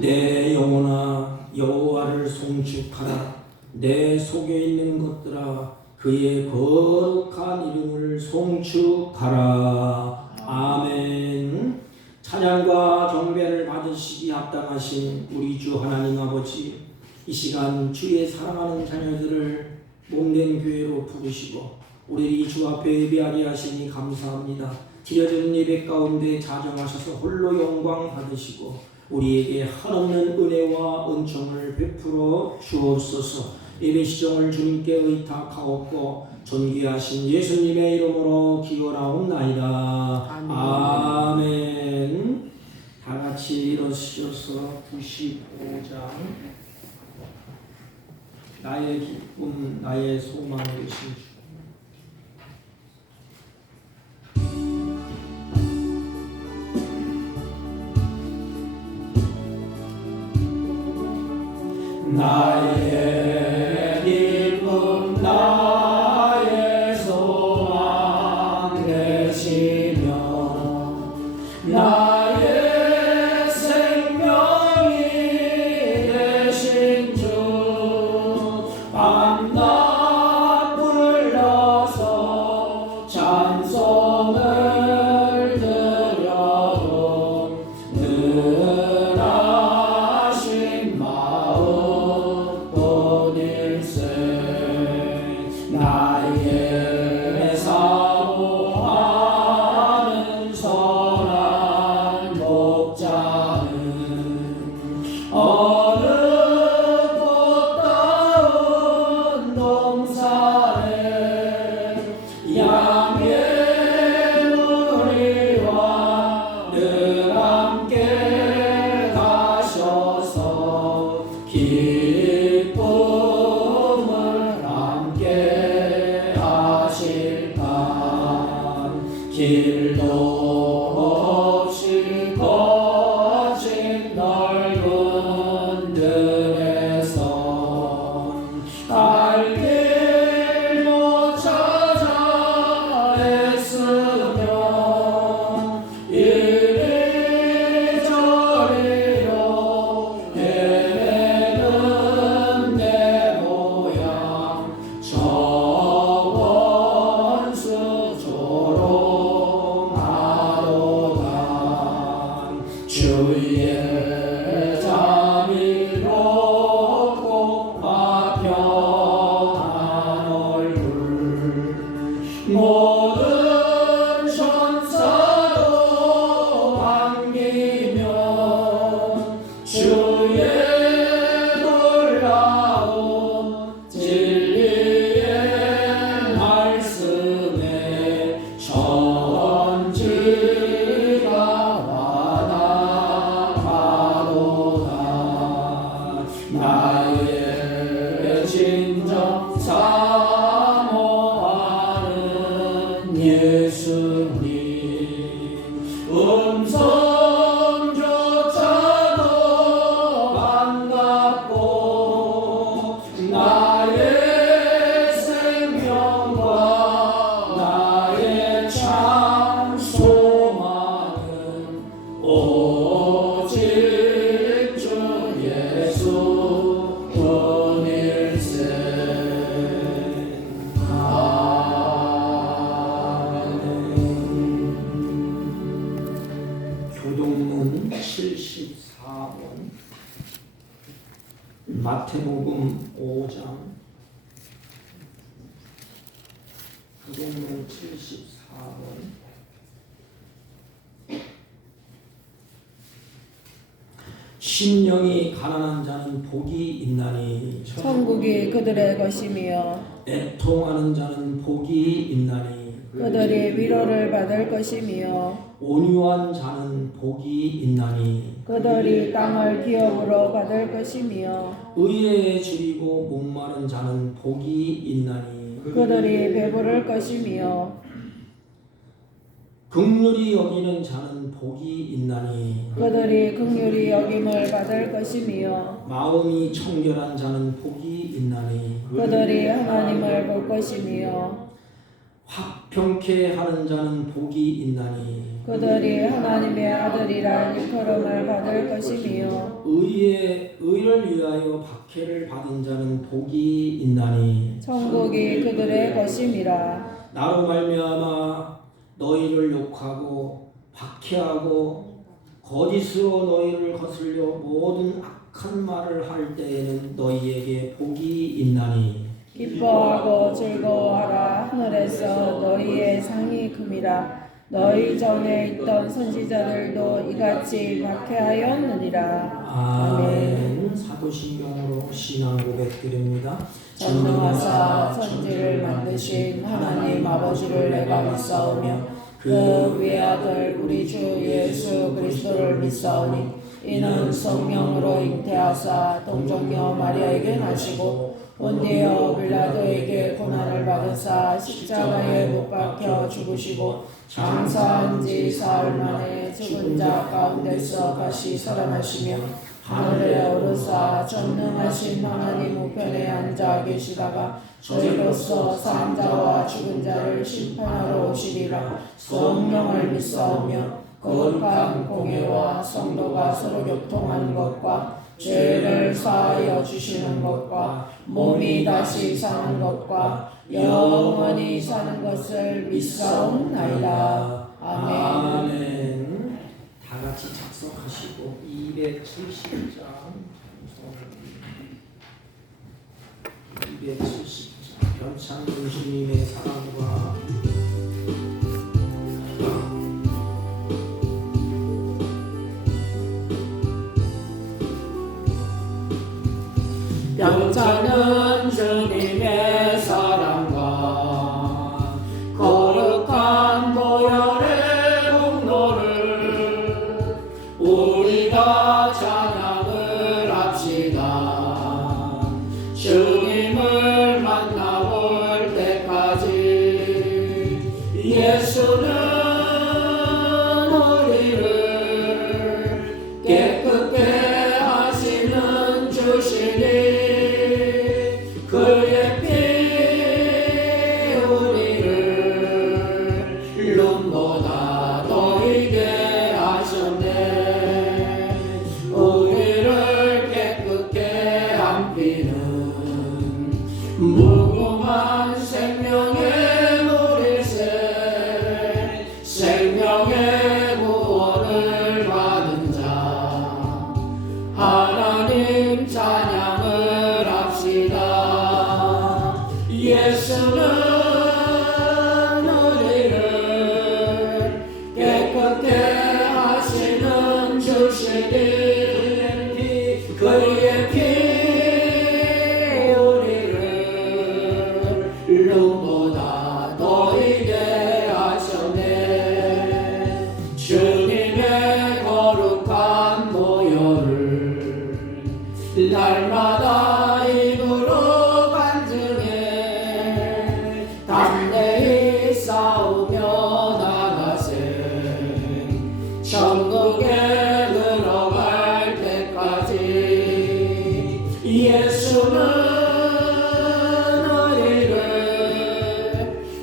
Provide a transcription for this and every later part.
내 영혼아 여호와를 송축하라. 내 속에 있는 것들아 그의 거룩한 이름을 송축하라. 아멘. 찬양과 경배를 받으시기 합당하신 우리 주 하나님 아버지, 이 시간 주의 사랑하는 자녀들을 몸된 교회로 부르시고 우리 주 앞에 예배하게 하시니 감사합니다. 드려지는 예배 가운데 자정하셔서 홀로 영광 받으시고 우리에게 한없는 은혜와 은총을 베풀어 주옵소서. 예배 시정을 주님께 의탁하옵고 존귀하신 예수님의 이름으로 기원하옵나이다. 아멘. 다 같이 일어서셔서 95장 나의 기쁨 나의 소망 되신 주. 나의 기쁨 나의 소망 되시며 나의 생명이 되신 주 밤낮 불러서 찬송을 드려도 늘 하신 마음 본일세 나의 사모하는 선한 목자는 어느 꽃다운 동산에 양의 무리와 늘 함께 가셔서 기쁨을 함께 하실까. 길도 없이 거친 넓은 들에서 갈 길 못 찾아 애쓰며 이리저리로 헤매는 내 모양 저 원수 조롱하도다. 주의 자비롭고 화평한 얼굴 모든 천사도 반기며 주의 놀라운 진리의 말씀에 천지가 완악하도다. 나의 진정 사모하는 예수님 음성조차도 반갑고 나의 생명과 나의 참 소망은 오직 주 예수 뿐일세. 교동문 74번 마태복음 5장 교동문 74번 심령이 가난한 자는 복이 있나니 천국이 그들의 것이며 애통하는 자는 복이 있나니 그들이 위로를 받을 것이며 온유한 자는 복이 있나니 그들이 땅을 기업으로 받을 것이며 의에 줄이고 목마른 자는 복이 있나니 그들이 배부를 것이며 긍휼히 여기는 자는 복이 있나니 그들이 긍휼히 여김을 받을 것이며 마음이 청결한 자는 복이 있나니 그들이 하나님을 볼 것이며 화평케 하는 자는 복이 있나니 그들이 하나님의 아들이라 일컬음을 받을 것이며 의를 위하여 박해를 받은 자는 복이 있나니 천국이 그들의 것임이라. 나로 말미암아 너희를 욕하고 박해하고 거짓으로 너희를 거슬려 모든 악한 말을 할 때에는 너희에게 복이 있나니 기뻐하고 즐거워하라. 하늘에서 너희의 상이 큼이라. 너희 전에 있던 선지자들도 이같이 박해하였느니라. 아멘. 사도신경으로 신앙 고백드립니다. 전능하사 천지를 만드신 하나님 아버지를 내가 믿사오며 그 외아들 우리 주 예수 그리스도를 믿사오니 이는 성령으로 잉태하사 동정녀 마리아에게 나시고 본디오 빌라도에게 고난을 받으사 십자가에 못 박혀 죽으시고 장사한 지 사흘 만에 죽은 자 가운데서 다시 살아나시며 하늘에 오르사 전능하신 하나님 우편에 앉아 계시다가 저희로서 산 자와 죽은 자를 심판하러 오시리라. 성령을 믿사오며 거룩한 공예와 성도가 서로 교통하는 것과 죄를 사하여 주시는 것과 몸이 다시 사는 것과 영원히 사는 것을 믿사옵나이다. 아멘. 아멘. 다 같이 작성하시고 270장 270장 변창근 주님의 사랑과 영자는 주님의 사랑과 거룩한 보혈의 공로를 우리가 찬양을 합시다. 주님을 만나볼 때까지 예수는 우리를 깨끗게 하시는 주시니 그의 피 우리를 눈보다 더이게 하셨네. 우리를 깨끗게 한 피는 무궁한 생명의 물일세. 생명의 구원을 받은 자 하나님 찬양을 합시다. 예수는 우리를 깨끗게 하시는 주시니 그의 피 우리를 눈보다 더이게 하셨네. 주님의 거룩한 보혈을 날마다 입으로 간증해 담대히 싸우며 나가세. 천국에 들어갈 때까지 예수는 우리를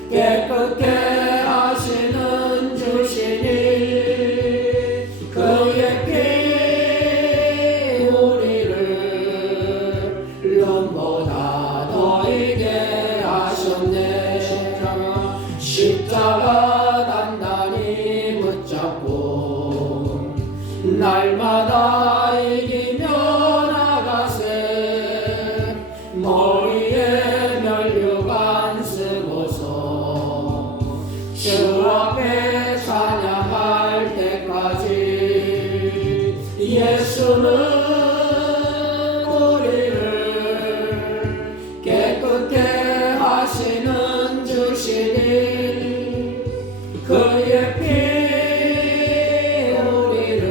깨끗게 하시는 주시니 그의 피 우리를 눈보다 더이게 하셨네. 십자가 단단히 붙잡고 날마다 이기며 나가세. 머리에 면류관 쓰고서 주 앞에 찬양할 때까지 예수는 우리를 깨끗게 하시는 주시니 그의 피 우리를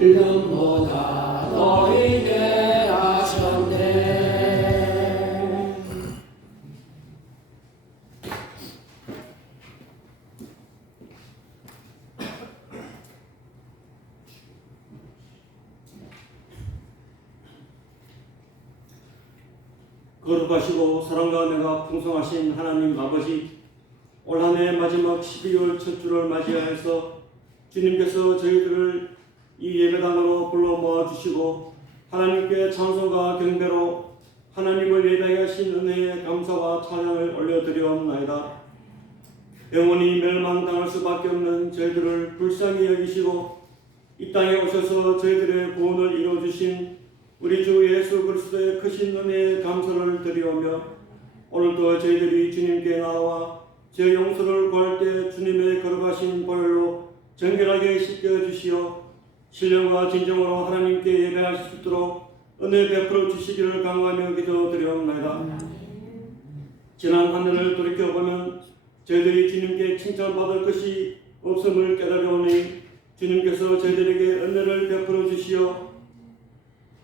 눈보다 더이게 하셨네. 거룩하시고 사랑과 은혜가 풍성하신 하나님 아버지, 올 한 해 마지막 12월 첫 주를 맞이하여서 주님께서 저희들을 이 예배당으로 불러 모아주시고 하나님께 찬송과 경배로 하나님을 예배하게 하신 은혜에 감사와 찬양을 올려드리옵나이다. 영원히 멸망당할 수밖에 없는 저희들을 불쌍히 여기시고 이 땅에 오셔서 저희들의 구원을 이루어주신 우리 주 예수 그리스도의 크신 은혜에 감사를 드리오며 오늘도 저희들이 주님께 나와 제 용서를 구할 때 주님의 걸어가신 보혈로 정결하게 씻겨주시어 신령과 진정으로 하나님께 예배할 수 있도록 은혜 베풀어 주시기를 간구하며 기도드리옵나이다. 지난 한 해를 돌이켜보면 저희들이 주님께 칭찬받을 것이 없음을 깨달으오니 주님께서 저희들에게 은혜를 베풀어 주시어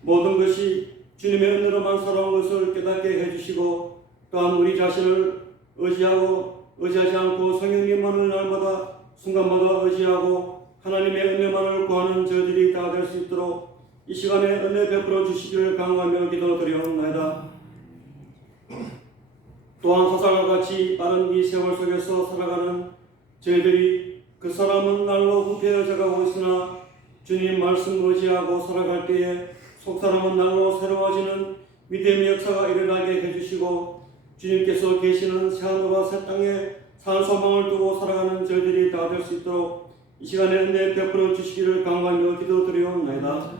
모든 것이 주님의 은혜로만 살아온 것을 깨닫게 해주시고 또한 우리 자신을 의지하지 않고 성령님만을 날마다 순간마다 의지하고 하나님의 은혜만을 구하는 저희들이 다 될 수 있도록 이 시간에 은혜 베풀어 주시기를 간구하며 기도드리옵나이다. 또한 사사가 같이 빠른 이 세월 속에서 살아가는 저희들이 그 사람은 날로 후패해져 가고 있으나 주님 말씀 의지하고 살아갈 때에 속사람은 날로 새로워지는 믿음의 역사가 일어나게 해주시고 주님께서 계시는 새하늘과 새 땅에 산 소망을 두고 살아가는 저희들이 다 될 수 있도록 이 시간에 은혜 베풀어 주시기를 간구하며 기도드리옵나이다.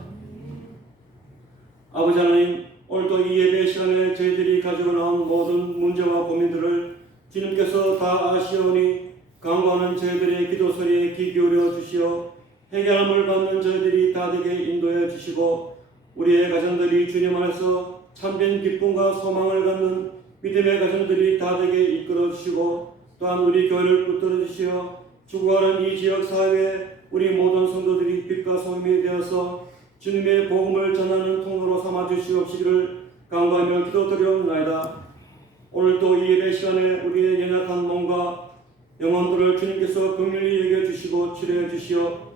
아버지 하나님, 오늘도 이 예배 시간에 저희들이 가지고 나온 모든 문제와 고민들을 주님께서 다 아시오니 간구하는 저희들의 기도 소리에 귀 기울여 주시어 해결함을 받는 저희들이 다 되게 인도해 주시고 우리의 가정들이 주님 안에서 참된 기쁨과 소망을 갖는 믿음의 가정들이 다 되게 이끌어 주시고 또한 우리 교회를 붙들어 주시어 죽어가는 이 지역 사회에 우리 모든 성도들이 빛과 소금이 되어서 주님의 복음을 전하는 통로로 삼아 주시옵시기를 간구하며 기도드리옵나이다. 오늘도 이 예배 시간에 우리의 연약한 몸과 영혼들을 주님께서 긍휼히 여겨주시고 치료해 주시어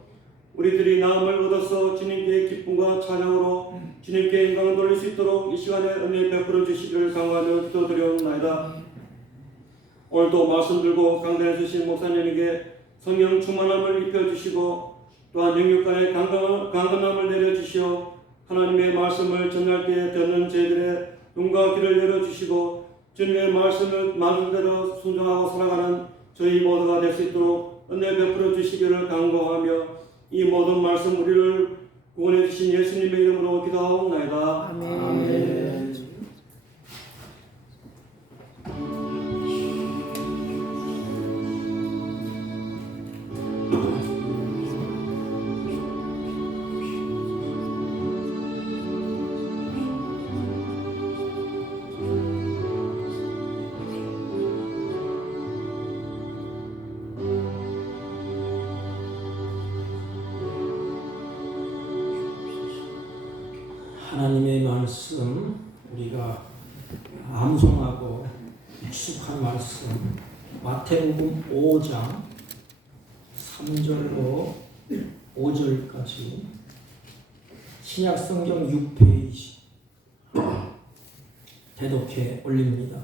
우리들이 나음을 얻어서 주님께 기쁨과 찬양으로 주님께 영광을 돌릴 수 있도록 이 시간에 은혜 베풀어 주시기를 간구하며 기도드리옵나이다. 오늘도 말씀 들고 강단에 주신 목사님에게 성령 충만함을 입혀주시고 또한 영육간에 강건함을 내려주시어 하나님의 말씀을 전할 때 듣는 저희들의 눈과 귀를 열어주시고 주님의 말씀을 말씀대로 순종하고 살아가는 저희 모두가 될 수 있도록 은혜 베풀어 주시기를 간구하며 이 모든 말씀 우리를 구원해 주신 예수님의 이름으로 기도하옵나이다. 아멘. 하나님의 말씀 우리가 암송하고 익숙한 말씀 마태복음 5장 3절로 5절까지 신약성경 6페이지 대독해 올립니다.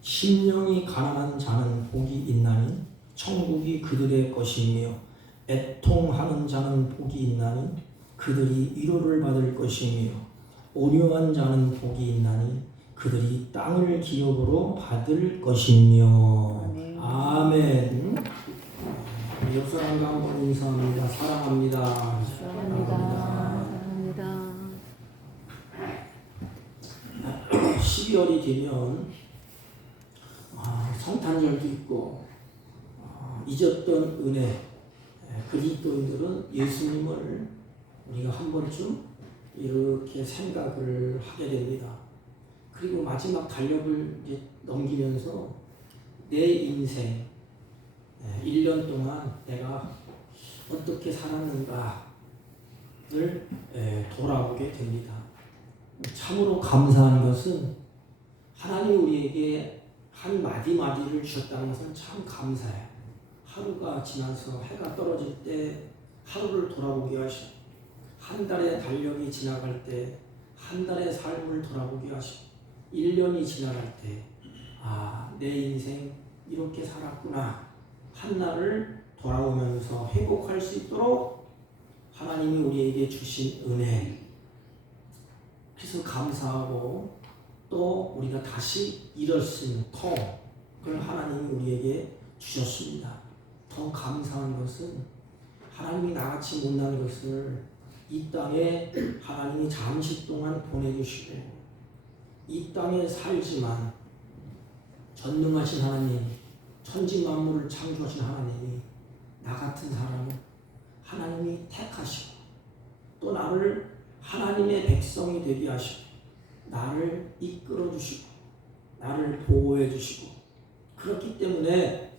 심령이 가난한 자는 복이 있나니 천국이 그들의 것이며 애통하는 자는 복이 있나니 그들이 위로를 받을 것이며 온유한 자는 복이 있나니 그들이 땅을 기업으로 받을 것이며. 아멘. 우리 옆 사람과 한번 인사합니다. 사랑합니다. 사랑합니다. 12월이 되면 성탄절도 있고 잊었던 은혜, 그리스도인들은 예수님을 우리가 한 번쯤 이렇게 생각을 하게 됩니다. 그리고 마지막 달력을 이제 넘기면서 내 인생 1년 동안 내가 어떻게 살았는가를 돌아보게 됩니다. 참으로 감사한 것은 하나님 우리에게 한 마디마디를 주셨다는 것은 참 감사해요. 하루가 지나서 해가 떨어질 때 하루를 돌아보게 하시고 한 달의 달력이 지나갈 때 한 달의 삶을 돌아보게 하시고 1년이 지나갈 때 내 인생 이렇게 살았구나. 한나를 돌아오면서 회복할 수 있도록 하나님이 우리에게 주신 은혜. 그래서 감사하고 또 우리가 다시 일을 수 있는 통, 그걸 하나님이 우리에게 주셨습니다. 더 감사한 것은 하나님이 나같이 못난 것을 이 땅에 하나님이 잠시 동안 보내주시고 이 땅에 살지만 전능하신 하나님, 천지 만물을 창조하신 하나님이 나 같은 사람을 하나님이 택하시고 또 나를 하나님의 백성이 되게 하시고 나를 이끌어 주시고 나를 보호해 주시고 그렇기 때문에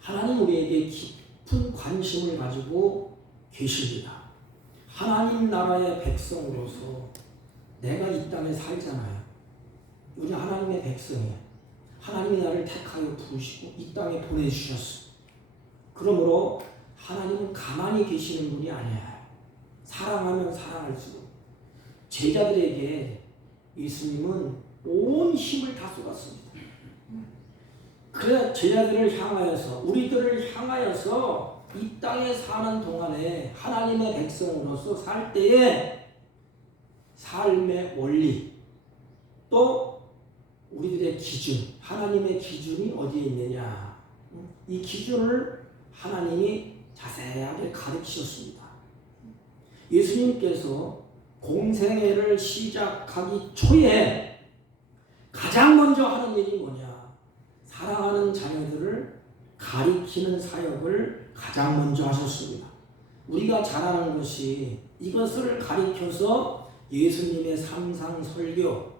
하나님 우리에게 깊은 관심을 가지고 계십니다. 하나님 나라의 백성으로서 내가 이 땅에 살잖아요. 우리 하나님의 백성이에요. 하나님이 나를 택하여 부르시고 이 땅에 보내주셨어. 그러므로 하나님은 가만히 계시는 분이 아니에요. 사랑하면 사랑할수록 제자들에게 예수님은 온 힘을 다 쏟았습니다. 그래 제자들을 향하여서 우리들을 향하여서 이 땅에 사는 동안에 하나님의 백성으로서 살 때에 삶의 원리 또 우리들의 기준 하나님의 기준이 어디에 있느냐 이 기준을 하나님이 자세하게 가르치셨습니다. 예수님께서 공생애를 시작하기 초에 가장 먼저 하는 일이 뭐냐? 사랑하는 자녀들을 가리키는 사역을 가장 먼저 하셨습니다. 우리가 잘 아는 것이 이것을 가리켜서 예수님의 삼상 설교,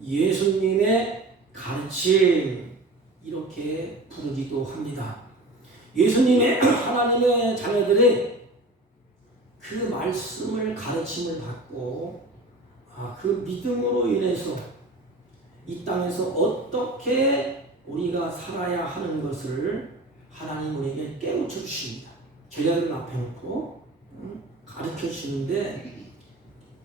예수님의 가르침 이렇게 부르기도 합니다. 예수님의 하나님의 자녀들이 그 말씀을 가르침을 받고 그 믿음으로 인해서 이 땅에서 어떻게 우리가 살아야 하는 것을 하나님 우리에게 깨우쳐 주십니다. 제자들 앞에 놓고 가르쳐 주시는데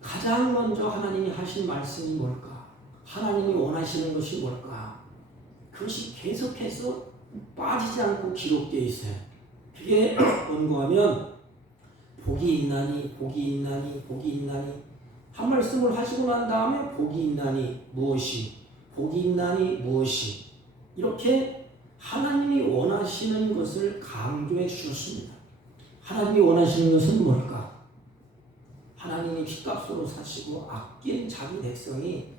가장 먼저 하나님이 하신 말씀이 뭘까? 하나님이 원하시는 것이 뭘까? 그것이 계속해서 빠지지 않고 기록되어 있어요. 그게 뭔가 복이 있나니 복이 있나니 복이 있나니 한 말씀을 하시고 난 다음에 복이 있나니 무엇이 복이 있나니 무엇이 이렇게 하나님이 원하시는 것을 강조해 주셨습니다. 하나님이 원하시는 것은 뭘까? 하나님이 핏값으로 사시고 아낀 자기 백성이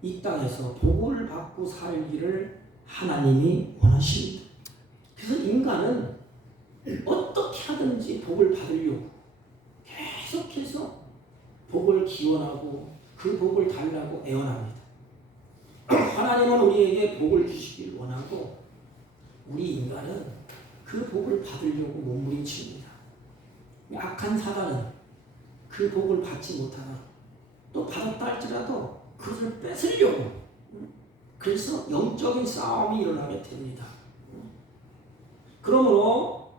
이 땅에서 복을 받고 살기를 하나님이 원하십니다. 그래서 인간은 어떻게 하든지 복을 받으려고 계속해서 복을 기원하고 그 복을 달라고 애원합니다. 하나님은 우리에게 복을 주시길 원하고 우리 인간은 그 복을 받으려고 몸부림칩니다. 악한 사람은 그 복을 받지 못하고 또 받았다 할지라도 그것을 뺏으려고 그래서 영적인 싸움이 일어나게 됩니다. 그러므로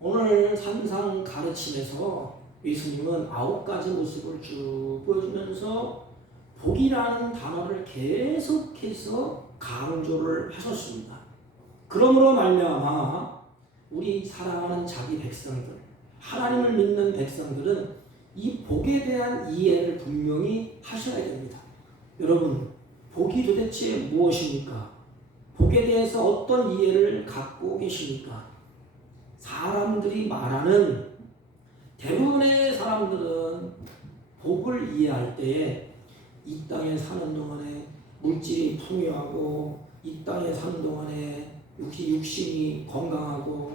오늘 산상 가르침에서 예수님은 9가지 모습을 쭉 보여주면서 복이라는 단어를 계속해서 강조를 하셨습니다. 그러므로 말미암아 우리 사랑하는 자기 백성들, 하나님을 믿는 백성들은 이 복에 대한 이해를 분명히 하셔야 됩니다. 여러분, 복이 도대체 무엇입니까? 복에 대해서 어떤 이해를 갖고 계십니까? 사람들이 말하는 대부분의 사람들은 복을 이해할 때에 이 땅에 사는 동안에 물질이 풍요하고 이 땅에 사는 동안에 육신이 건강하고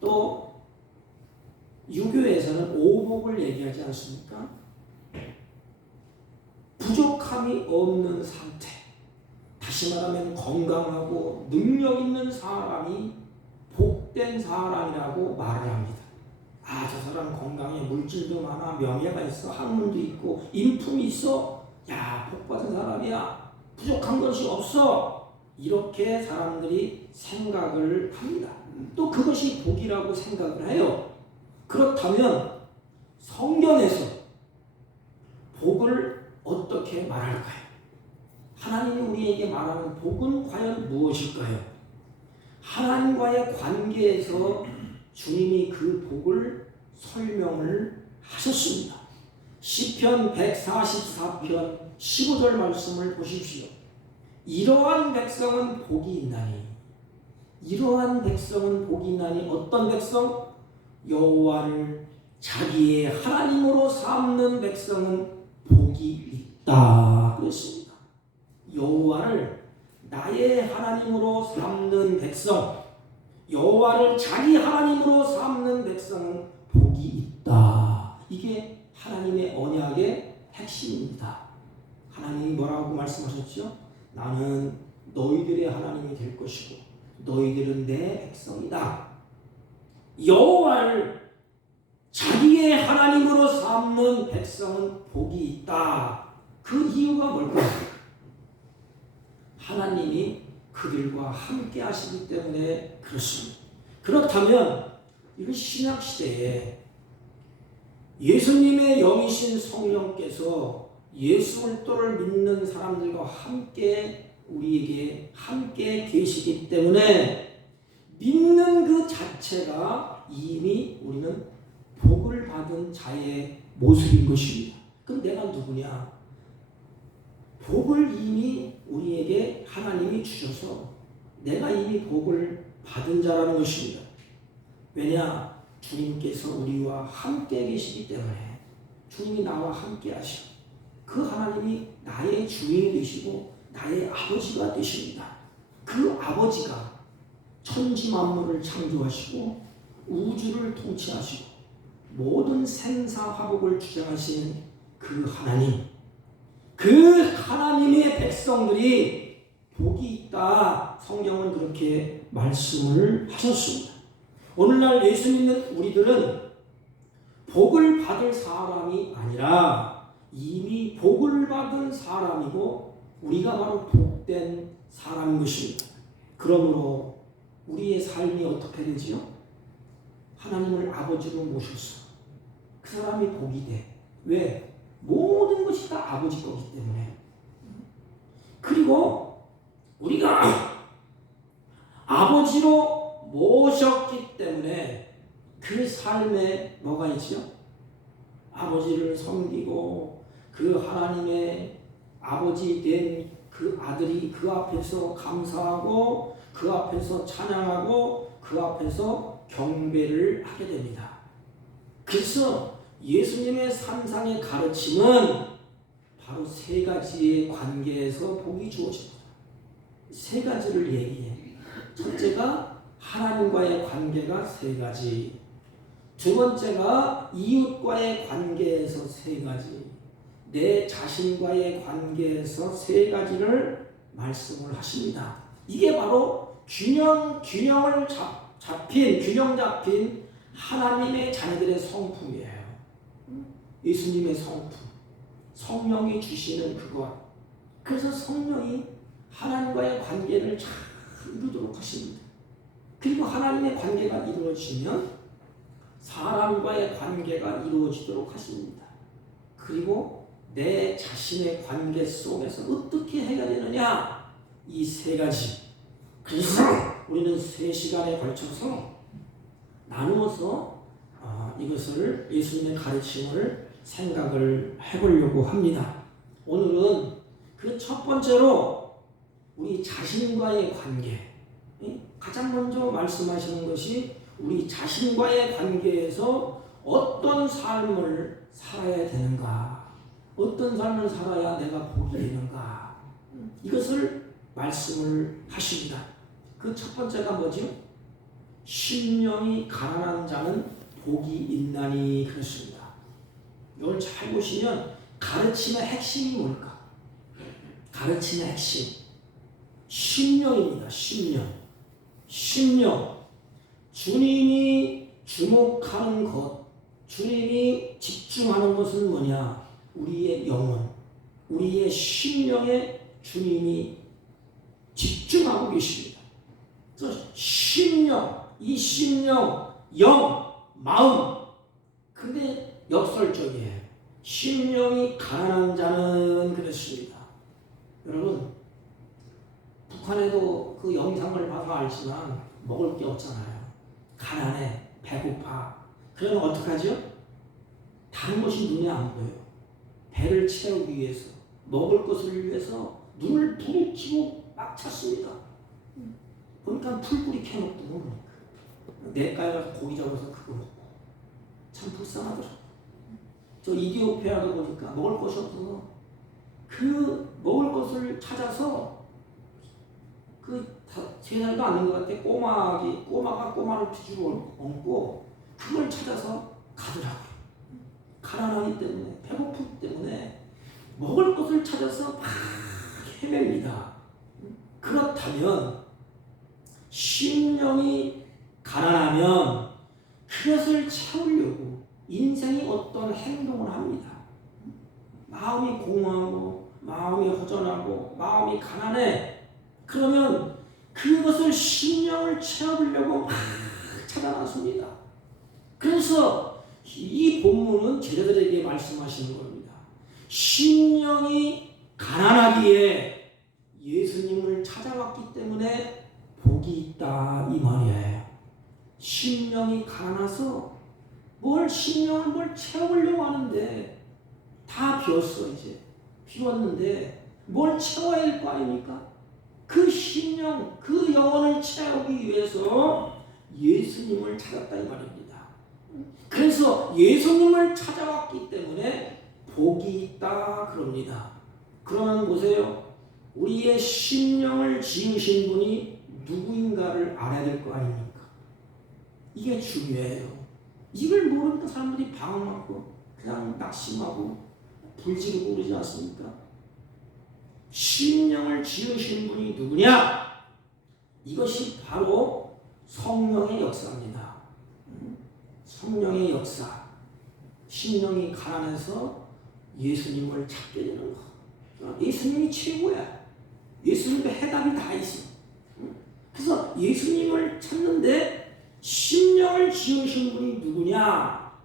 또 유교에서는 오복을 얘기하지 않습니까? 부족함이 없는 상태, 다시 말하면 건강하고 능력 있는 사람이 복된 사람이라고 말을 합니다. 저 사람 건강해, 물질도 많아, 명예가 있어, 학문도 있고 인품이 있어, 복받은 사람이야, 부족한 것이 없어, 이렇게 사람들이 생각을 합니다. 또 그것이 복이라고 생각을 해요. 그렇다면 성경에서 복을 어떻게 말할까요? 하나님이 우리에게 말하는 복은 과연 무엇일까요? 하나님과의 관계에서 주님이 그 복을 설명을 하셨습니다. 시편 144편 15절 말씀을 보십시오. 이러한 백성은 복이 있나니, 이러한 백성은 복이 있나니, 어떤 백성? 여호와를 자기의 하나님으로 삼는 백성은 복이 있다 그랬습니다. 여호와를 나의 하나님으로 삼는 백성, 여호와를 자기 하나님으로 삼는 백성은 복이 있다. 이게 하나님의 언약의 핵심입니다. 하나님이 뭐라고 말씀하셨죠? 나는 너희들의 하나님이 될 것이고 너희들은 내 백성이다. 여호와를 자기의 하나님으로 삼는 백성은 복이 있다. 그 이유가 뭘까요? 하나님이 그들과 함께 하시기 때문에 그렇습니다. 그렇다면 이런 신약시대에 예수님의 영이신 성령께서 예수 그리스도를 믿는 사람들과 함께 우리에게 함께 계시기 때문에 믿는 그 자체가 이미 우리는 복을 받은 자의 모습인 것입니다. 그럼 내가 누구냐? 복을 이미 우리에게 하나님이 주셔서 내가 이미 복을 받은 자라는 것입니다. 왜냐? 주님께서 우리와 함께 계시기 때문에 주님이 나와 함께 하시고 그 하나님이 나의 주인이 되시고 나의 아버지가 되십니다. 그 아버지가 천지 만물을 창조하시고 우주를 통치하시고 모든 생사화복을 주장하시는 그 하나님, 그 하나님의 백성들이 복이 있다. 성경은 그렇게 말씀을 하셨습니다. 오늘날 예수 믿는 우리들은 복을 받을 사람이 아니라 이미 복을 받은 사람이고 우리가 바로 복된 사람인 것입니다. 그러므로 우리의 삶이 어떻게 되지요? 하나님을 아버지로 모셨어. 그 사람이 복이 돼. 왜? 모든 것이 다 아버지 거기 때문에. 그리고 우리가 아버지로 모셨기 때문에 그 삶에 뭐가 있지요? 아버지를 섬기고 그 하나님의 아버지 된 그 아들이 그 앞에서 감사하고 그 앞에서 찬양하고 그 앞에서 경배를 하게 됩니다. 그래서 예수님의 산상의 가르침은 바로 세 가지의 관계에서 복이 주어집니다. 세 가지를 얘기해. 첫째가 하나님과의 관계가 세 가지. 두 번째가 이웃과의 관계에서 세 가지. 내 자신과의 관계에서 세 가지를 말씀을 하십니다. 이게 바로 균형 잡힌 하나님의 자녀들의 성품이에요. 예수님의 성품, 성령이 주시는 그것. 그래서 성령이 하나님과의 관계를 잘 이루도록 하십니다. 그리고 하나님의 관계가 이루어지면 사람과의 관계가 이루어지도록 하십니다. 그리고 내 자신의 관계 속에서 어떻게 해결되느냐? 이 세 가지. 그래서 우리는 3시간에 걸쳐서 나누어서 이것을 예수님의 가르침을 생각을 해보려고 합니다. 오늘은 그 첫 번째로 우리 자신과의 관계. 가장 먼저 말씀하시는 것이 우리 자신과의 관계에서 어떤 삶을 살아야 되는가? 어떤 삶을 살아야 내가 복이 되는가? 이것을 말씀을 하십니다. 그 첫 번째가 뭐죠? 심령이 가난한 자는 복이 있나니 그렇습니다. 이걸 잘 보시면 가르침의 핵심이 뭘까? 가르침의 핵심. 심령입니다. 심령. 주님이 주목하는 것, 주님이 집중하는 것은 뭐냐? 우리의 영혼, 우리의 심령에 주님이 집중하고 계십니다. 그래서 이 심령, 영, 마음. 근데 역설적이에요. 심령이 가난한 자는 그랬습니다. 여러분, 북한에도 그 영상을 봐서 알지만 먹을 게 없잖아요. 가난해, 배고파. 그러면 어떡하죠? 다른 것이 눈에 안 보여요. 배를 채우기 위해서, 먹을 것을 위해서 눈을 부리키고 막 찾습니다. 그러니까 풀뿌리 캐놓고 내과에 가서 고기 잡아서 그거 먹고 참 불쌍하더라고요. 저 이디오피아도 보니까 먹을 것이 없어서 그 먹을 것을 찾아서 그 3살도 안 된 것 같아. 꼬마가 꼬마를 뒤집어 얹고 그걸 찾아서 가더라고요. 가난하기 때문에, 배고프기 때문에 먹을 것을 찾아서 막 헤맵니다. 그렇다면 심령이 가난하면 그것을 채우려고 인생이 어떤 행동을 합니다. 마음이 공허하고 마음이 허전하고 마음이 가난해. 그러면 그것을 심령을 채우려고 막 찾아나섭니다. 그래서 이 본문은 제자들에게 말씀하시는 겁니다. 심령이 가난하기에 예수님을 찾아왔기 때문에 복이 있다 이 말이에요. 심령이 가난해서 심령을 뭘 채우려고 하는데 다 비웠어. 이제 비웠는데 뭘 채워야 할 거 아닙니까? 그 심령, 그 영혼을 채우기 위해서 예수님을 찾았다 이 말입니다. 그래서 예수님을 찾아왔기 때문에 복이 있다 그럽니다. 그러면 보세요. 우리의 심령을 지으신 분이 누구인가를 알아야 될 거 아닙니까? 이게 중요해요. 이걸 모르니까 사람들이 방황하고 그냥 낙심하고 불지르고 그러지 않습니까? 심령을 지으신 분이 누구냐? 이것이 바로 성령의 역사입니다. 성령의 역사. 심령이 가난해서 예수님을 찾게 되는 거. 예수님이 최고야. 예수님의 해답이 다 있어. 그래서 예수님을 찾는데 심령을 지으신 분이 누구냐?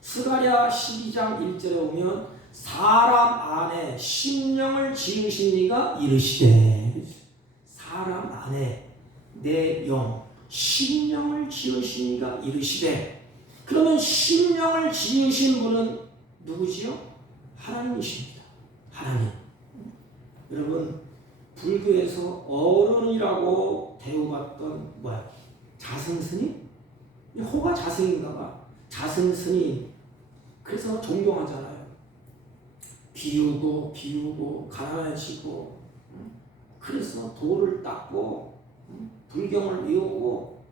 스가랴 12장 1절에 보면 사람 안에 심령을 지으신 이가 이르시되, 사람 안에 내 영 심령을 지으신 이가 이르시되. 그러면 심령을 지으신 분은 누구지요? 하나님이십니다. 하나님. 여러분, 불교에서 어른이라고 대우받던 자승스님? 호가 자승인가 봐. 자승스님. 그래서 존경하잖아요. 비우고 가난해지고, 그래서 돌을 닦고 불경을 외우고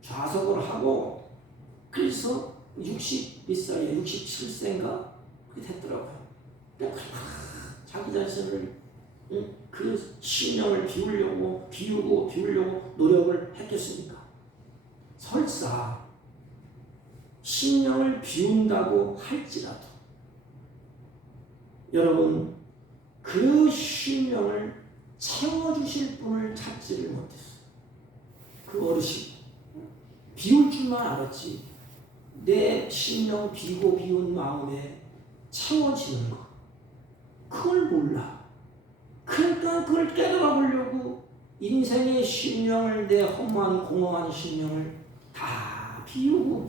좌석을 하고, 그래서 60몇 살이에요. 67세인가 그렇게 됐더라고요. 자기 자신을 그 심령을 비우려고 노력을 했겠습니까? 설사 심령을 비운다고 할지라도 여러분, 그 심령을 채워주실 분을 찾지를 못했어요. 그 어르신 비울 줄만 알았지 내 심령 비운 마음에 채워지는 거 그걸 몰라. 그러니까 그걸 깨달아 보려고 인생의 심령을, 내 허무한 공허한 심령을 다 비우고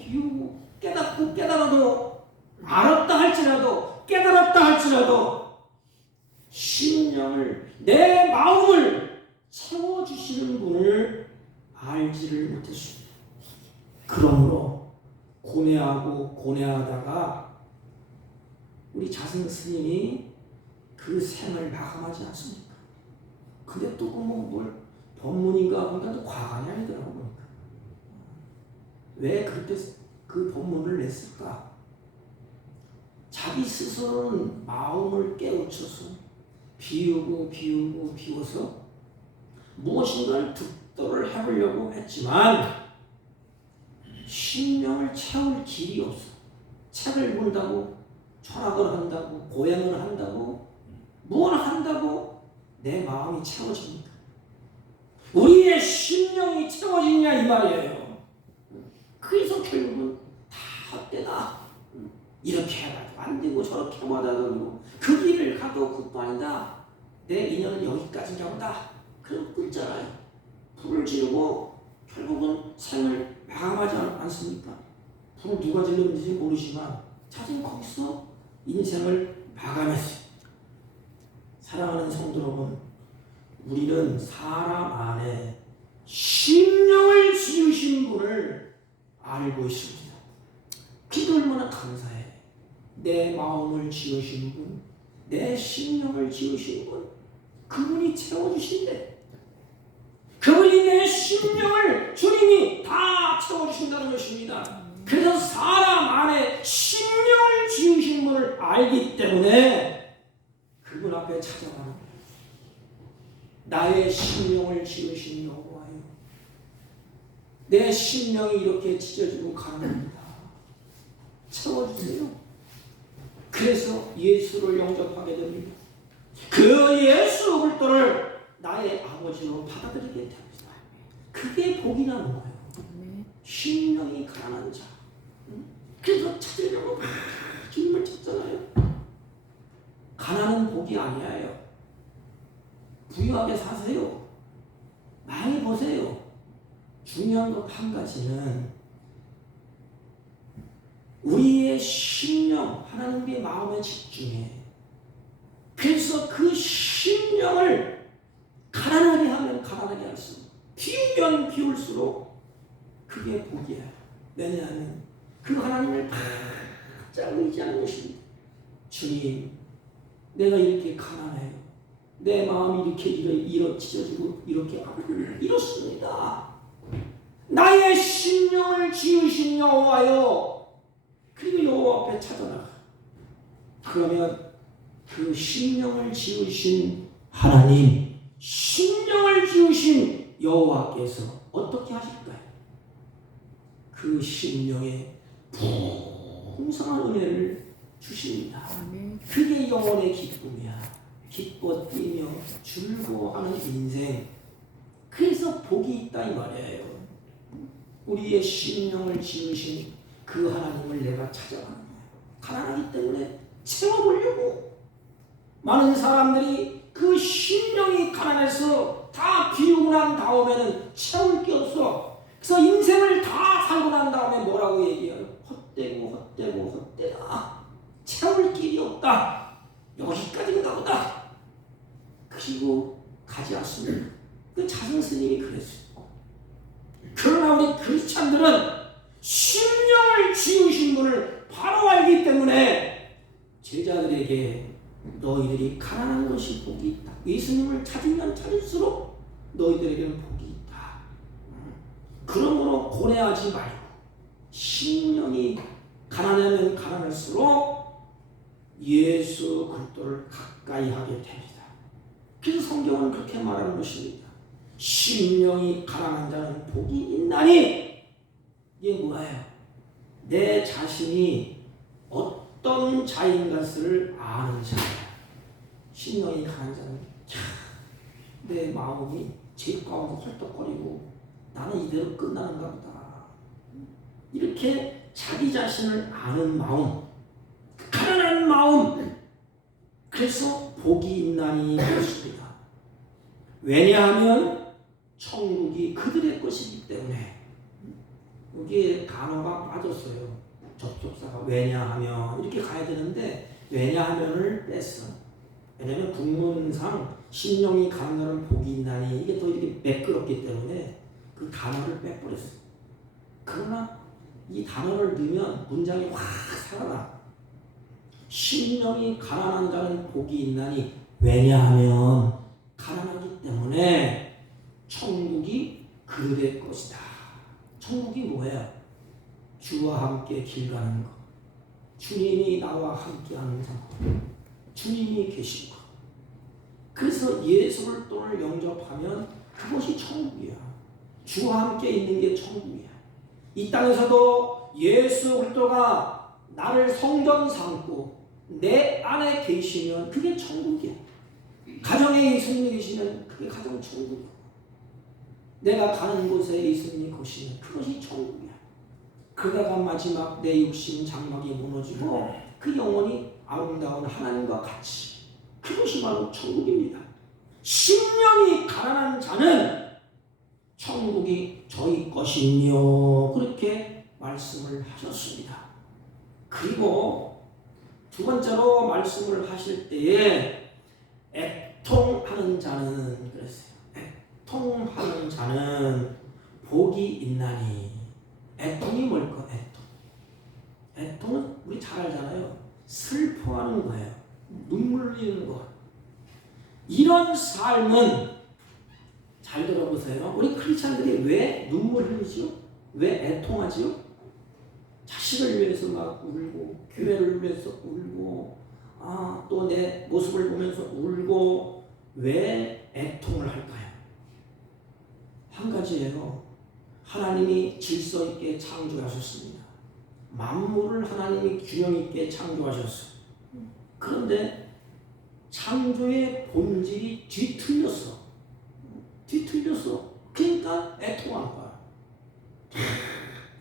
깨달아도 알았다 할지라도 깨달았다 할지라도 심령을, 내 마음을 채워주시는 분을 알지를 못했습니다. 그러므로 고뇌하다가 우리 자승 스님이 그 생을 마감하지 않습니까? 근데 또 뭘 법문인가 보니까 또 과간이 아니더라고. 왜 그렇게 그 법문을 냈을까? 자기 스스로는 마음을 깨우쳐서 비워서 무엇인가를 득도를 해보려고 했지만 심령을 채울 길이 없어. 책을 본다고, 철학을 한다고, 고행을 한다고, 무엇을 한다고 내 마음이 채워집니까? 우리의 심령이 채워지냐 이 말이에요. 그래서 결국은 다 헛되다. 이렇게 해가지고 안 되고 저렇게 하다가 그 길을 가도 그것도 아니다. 내 인연은 여기까지인가 보다. 그럼 끊잖아요. 불을 지르고 결국은 생을 마감하지 않습니까? 불을 누가 질렀는지 모르지만 자신 거기서 인생을 마감했어요. 사랑하는 성도 여러분, 우리는 사람 안에 심령을 지으신 분을 알고 있습니다. 그게 얼마나 감사해. 내 마음을 지으신 분, 내 심령을 지으신 분, 그분이 채워주신대. 그분이 내 심령을 주님이 다 채워주신다는 것입니다. 그래서 사람 안에 심령을 지으신 분을 알기 때문에 그분 앞에 찾아가는 거예요. 나의 심령을 지으신 여호와여, 내 심령이 이렇게 찢어지고 가난합니다. 채워주세요. 그래서 예수를 영접하게 됩니다. 그 예수 그리스도를 나의 아버지로 받아들이게 됩니다. 그게 복이 나는 거예요. 심령이 가난한 자. 그래서 찾으려고 막 주님을 찾잖아요. 가난은 복이 아니에요. 부유하게 사세요. 많이 보세요. 중요한 것 한 가지는 우리의 심령, 하나님의 마음에 집중해. 그래서 그 심령을 가난하게 하면 가난하게 할수록, 비우면 비울수록 그게 복이야. 왜냐하면 그 하나님을 바짝 의지하는 것입니다. 주님, 내가 이렇게 가난해요. 내 마음이 이렇게 찢어지고 이렇게 이렇습니다. 나의 심령을 지으신 여호와여. 그리고 여호와 앞에 찾아나가. 그러면 그 심령을 지으신 하나님, 심령을 지으신 여호와께서 어떻게 하실까요? 그 심령에 풍성한 은혜를 주십니다. 그게 영혼의 기쁨이야. 기뻐 뛰며 즐거워하는 인생. 그래서 복이 있다 이 말이에요. 우리의 심령을 지으신 그 하나님을 내가 찾아가는 거예요. 가난하기 때문에 채워보려고. 많은 사람들이 그 심령이 가난해서 다 비우고 난 다음에는 채울 게 없어. 그래서 인생을 다 살고 난 다음에 뭐라고 얘기해요? 헛되다. 채울 길이 없다. 여기까지인가 보다. 그리고 가지 않습니다. 그 자선 스님이 그랬어요. 그러나 우리 크리스찬들은 심령을 지으신 분을 바로 알기 때문에 제자들에게 너희들이 가난한 것이 복이 있다. 예수님을 찾으면 찾을수록 너희들에게는 복이 있다. 그러므로 고뇌하지 말고 심령이 가난하면 가난할수록 예수 그리스도를 가까이 하게 됩니다. 그래서 성경은 그렇게 말하는 것입니다. 심령이 가난한 자는 복이 있나니. 이게 뭐예요? 내 자신이 어떤 자인 것을 아는 자예요. 심령이 가난한 자는 내 마음이 제 가운데 헐떡거리고 나는 이대로 끝나는가 보다. 이렇게 자기 자신을 아는 마음, 가난한 마음. 그래서 복이 있나니 그렇습니다. 왜냐하면 천국이 그들의 것이기 때문에. 여기에 단어가 빠졌어요. 접속사가 왜냐하면 이렇게 가야 되는데 왜냐하면을 뺐어. 왜냐하면 국문상 심령이 가난한 복이 있나니 이게 더 이렇게 매끄럽기 때문에 그 단어를 빼버렸어. 그러나 이 단어를 넣으면 문장이 확 살아나. 심령이 가난한 자는 복이 있나니 왜냐하면 가난하기 때문에 천국이 그들의 것이다. 천국이 뭐예요? 주와 함께 길 가는 것. 주님이 나와 함께 하는 상황. 주님이 계신 것. 그래서 예수 그리스도를 영접하면 그것이 천국이야. 주와 함께 있는 게 천국이야. 이 땅에서도 예수 그리스도가 나를 성전 삼고 내 안에 계시면 그게 천국이야. 가정에 예수님이 계시면 그게 가정 천국이야. 내가 가는 곳에 예수님이 계시면 그것이 천국이야. 그러다가 마지막 내 육신 장막이 무너지고 그 영혼이 아름다운 하나님과 같이, 그것이 바로 천국입니다. 심령이 가난한 자는 천국이 저희 것이며 그렇게 말씀을 하셨습니다. 그리고 두 번째로 말씀을 하실 때에 애통하는 자는 그랬어요. 애통하는 자는 복이 있나니. 애통이 뭘까? 애통은 우리 잘 알잖아요. 슬퍼하는 거예요. 눈물 흘리는 거. 이런 삶은 잘 들어보세요. 우리 크리스찬들이 왜 눈물 흘리죠? 왜 애통하죠? 자식을 위해서 막 울고, 교회를 위해서 울고, 또 내 모습을 보면서 울고, 왜 애통을 할까요? 한 가지예요. 하나님이 질서 있게 창조하셨습니다. 만물을 하나님이 균형 있게 창조하셨어요. 그런데 창조의 본질이 뒤틀렸어. 그러니까 애통하는 거야.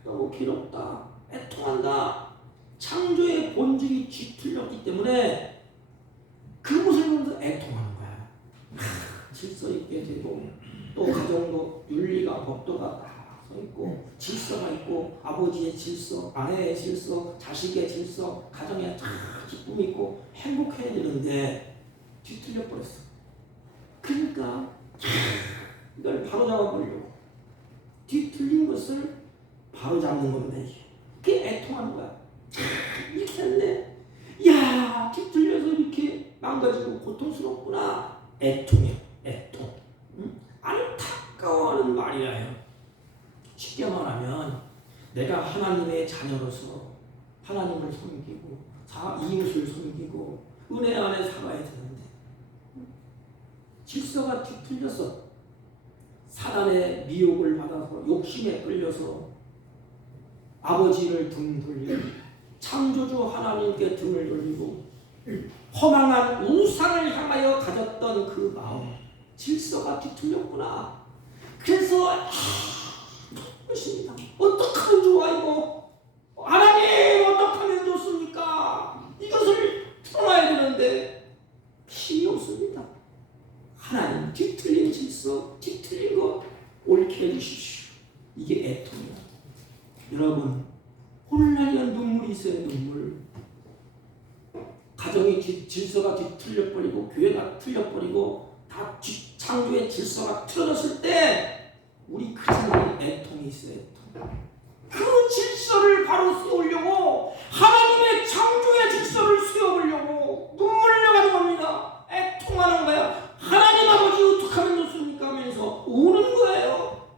너무 괴롭다. 애통한다. 창조의 본질이 뒤틀렸기 때문에 그것을 보면서 애통하는 거야. 질서 있게 되고 또 가정도 윤리가 법도가 다 서 있고 질서가 있고 아버지의 질서, 아내의 질서, 자식의 질서, 가정에 다 기쁨이 있고 행복해야 되는데 뒤틀려 버렸어. 그러니까 이걸 바로 잡아보려고 뒤틀린 것을 바로 잡는 겁니다. 그게 애통하는 거야. 이렇게 했네. 야, 뒤틀려서 이렇게 망가지고 고통스럽구나. 애통이야. 애통. 안타까워하는 말이라요. 쉽게 말하면 내가 하나님의 자녀로서 하나님을 섬기고 이웃을 섬기고 은혜 안에 살아야 되는데 질서가 뒤틀려서 사단의 미혹을 받아서 욕심에 끌려서 아버지를 등 돌리고 창조주 하나님께 등을 돌리고 허망한 우상을 향하여 가졌던 그 마음, 질서가 뒤틀렸구나. 그래서 것입니다. 어떡하면 좋아 이거? 하나님 어떡하면 좋습니까? 이것을 풀어놔야 되는데 힘이 없습니다. 하나님 뒤틀린 질서, 뒤틀린 것 옳게 해주십시오. 이게 애통이야. 여러분 혼란이란 눈물이 있어요. 눈물. 가정이 질서가 뒤틀려버리고 교회가 틀려버리고 다 창조의 질서가 틀어졌을 때 우리 크리스천들이 애통이 있어요. 애통. 그 질서를 바로 세우려고 하나님의 창조의 질서를 세워보려고 눈물 흘려가는 겁니다. 애통하는 거야. 하나님 아버지 어떡하면 좋습니까 하면서 우는 거예요.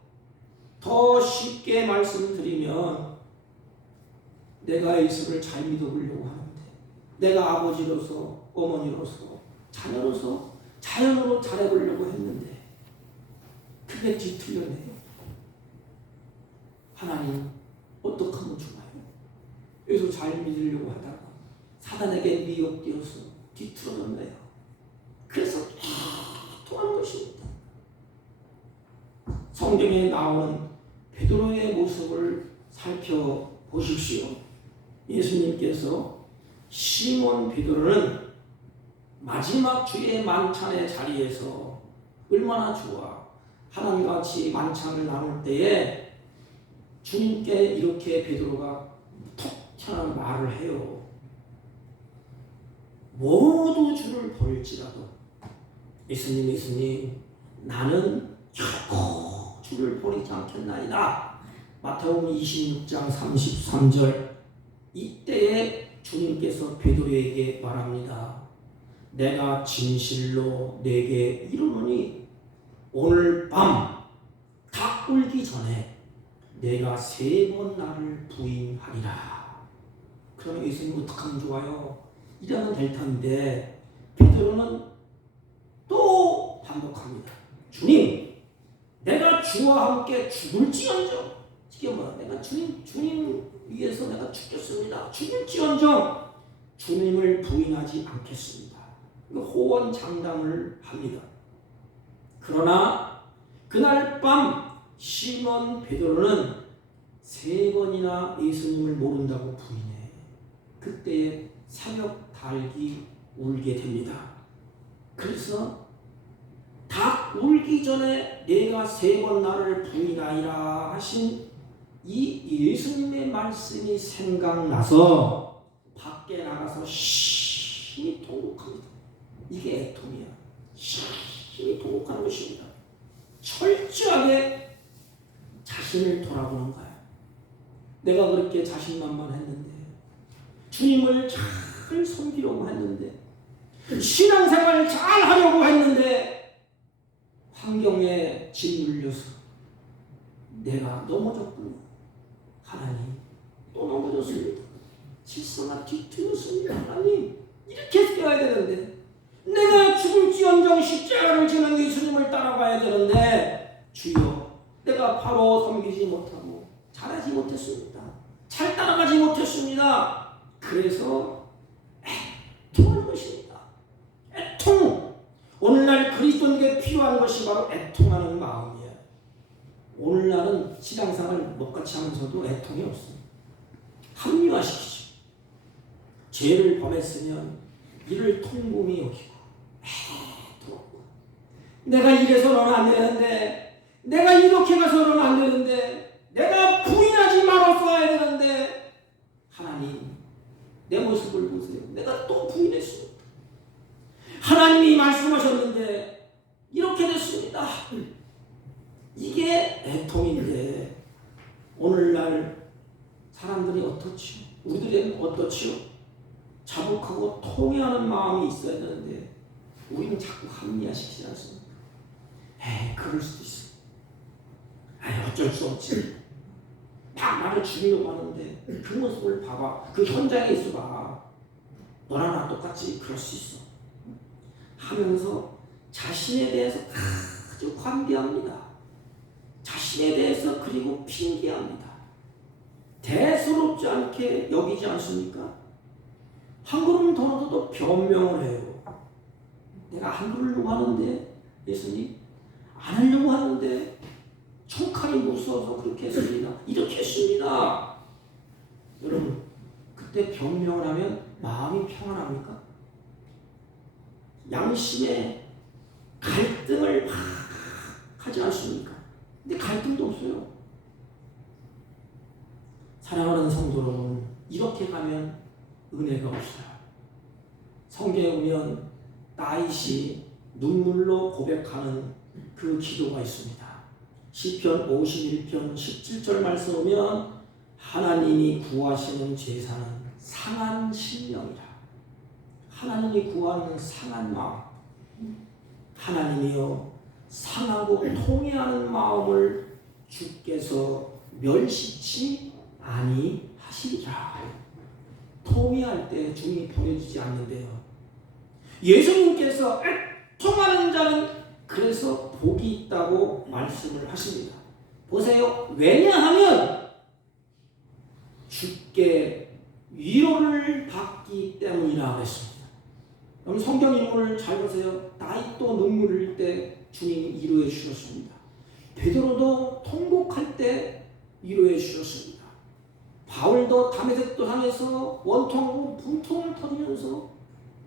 더 쉽게 말씀드리면 내가 예수를 잘 믿어보려고 하는데 내가 아버지로서 어머니로서 자녀로서 자연으로 잘해보려고 했는데 그게 뒤틀렸네요. 하나님 어떡하면 좋아요? 예수 잘 믿으려고 하다가 사단에게 미혹되어서 뒤틀어졌네요. 그래서 통하는 것입니다. 성경에 나오는 베드로의 모습을 살펴보십시오. 예수님께서 시몬 베드로는 마지막 주의 만찬의 자리에서 얼마나 좋아 하나님과 같이 만찬을 나눌 때에 주님께 이렇게 베드로가 톡 튀어나온 말을 해요. 모두 주를 버릴지라도 예수님 나는 결코 주를 버리지 않겠나이다. 마태복음 26장 33절. 이때에 주님께서 베드로에게 말합니다. 내가 진실로 내게 이르노니 오늘 밤 닭 울기 전에 내가 3번 나를 부인하리라. 그러면 예수님 어떡하면 좋아요? 이러면 될 텐데 베드로는 또 반복합니다. 주님, 내가 주와 함께 죽을지언정. 이게 뭐야? 내가 주님 위해서 내가 죽겠습니다. 죽을지언정 주님을 부인하지 않겠습니다. 호언장담을 합니다. 그러나 그날 밤 시몬 베드로는 3번이나 예수님을 모른다고 부인해. 그때 새벽 닭이 울게 됩니다. 그래서 닭 딱 울기 전에 내가 3번 나를 부인하리라 하신 이 예수님의 말씀이 생각나서 밖에 나가서 심히 통곡합니다. 이게 애통이야. 심히 통곡하는 것입니다. 철저하게 자신을 돌아보는 거야. 내가 그렇게 자신만만했는데, 주님을 잘 섬기려고 했는데, 신앙생활을 잘 하려고 했는데, 환경에 짓눌려서 내가 넘어졌구나. 하나님 또 넘어졌습니다. 실수가 뒤틀렸습니다. 하나님 이렇게 깨어야 되는데, 내가 죽을지언정 십자가를 지는 예수님을 따라가야 되는데, 주여 내가 바로 섬기지 못하고 잘하지 못했습니다. 잘 따라가지 못했습니다. 그래서 애통하는 것입니다. 애통. 오늘날 그리스도인에게 필요한 것이 바로 애통하는 마음이에요. 오늘날은 신앙생활을 똑같이 하면서도 애통이 없습니다. 합리화시키죠. 죄를 범했으면 이를 통금이 여기고 애통하고, 내가 이래서는 안 되는데, 내가 이렇게 가서는 안 되는데, 내가 부인하지 말았어야 되는데, 하나님 내 모습을 보세요. 내가 또 부인했습니다. 하나님이 말씀하셨는데 이렇게 됐습니다. 이게 애통인데, 오늘날 사람들이 어떻지요? 우리들은 어떻지요? 자복하고 통회하는 마음이 있어야 되는데 우리는 자꾸 합리화시키지 않습니까? 그럴 수도 있어. 어쩔 수 없지. 막 나를 죽이려고 하는데 그 모습을 봐봐. 그 현장에 있어봐. 너랑 나 똑같이 그럴 수 있어. 하면서 자신에 대해서 아주 관대합니다. 자신에 대해서 그리고 핑계합니다. 대수롭지 않게 여기지 않습니까? 한 걸음 더 넣어도 변명을 해요. 내가 안 그러려고 하는데, 예수님 안 하려고 하는데 총칼이 무서워서 그렇게 했습니다. 이렇게 했습니다. 여러분, 그때 변명을 하면 마음이 평안합니까? 양심에 갈등을 막 하지 않습니까? 근데 갈등도 없어요. 사랑하는 성도 여러분, 이렇게 가면 은혜가 없어요. 성경에 보면 다윗이 눈물로 고백하는 그 기도가 있습니다. 시편 51편 17절 말씀 보면, 하나님이 구하시는 제사는 상한 심령이라. 하나님이 구하는 상한 마음, 하나님이여 상하고 통회하는 마음을 주께서 멸시치 아니하시리라. 통회할 때 주님이 버려주지 않는데요. 예수님께서 애통하는 자는 그래서 복이 있다고 말씀을 하십니다. 보세요. 왜냐하면 주께 위로를 받기 때문이라 그랬습니다. 여러분, 성경 인물을 잘 보세요. 다윗도 눈물 흘릴 때 주님이 위로해 주셨습니다. 베드로도 통곡할 때 위로해 주셨습니다. 바울도 다메섹도 향해서 원통하고 분통을 터지면서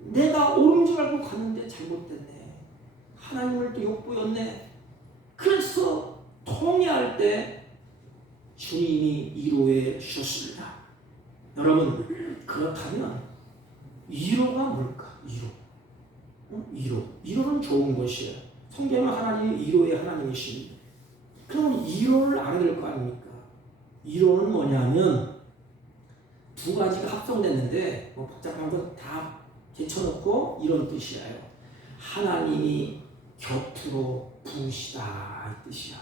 내가 옳은 줄 알고 갔는데 잘못됐네. 하나님을 또 욕보였네. 그래서 통회할 때 주님이 위로해 주셨습니다. 여러분, 그렇다면 위로가 뭘까? 위로는 좋은 것이에요. 성경은 하나님이 위로의 하나님이십니다. 그럼 위로를 알아야 될 거 아닙니까? 위로는 뭐냐면 두 가지가 합성됐는데 복잡한 거 다 제쳐놓고 이런 뜻이에요. 하나님이 곁으로 부으시다, 이 뜻이야.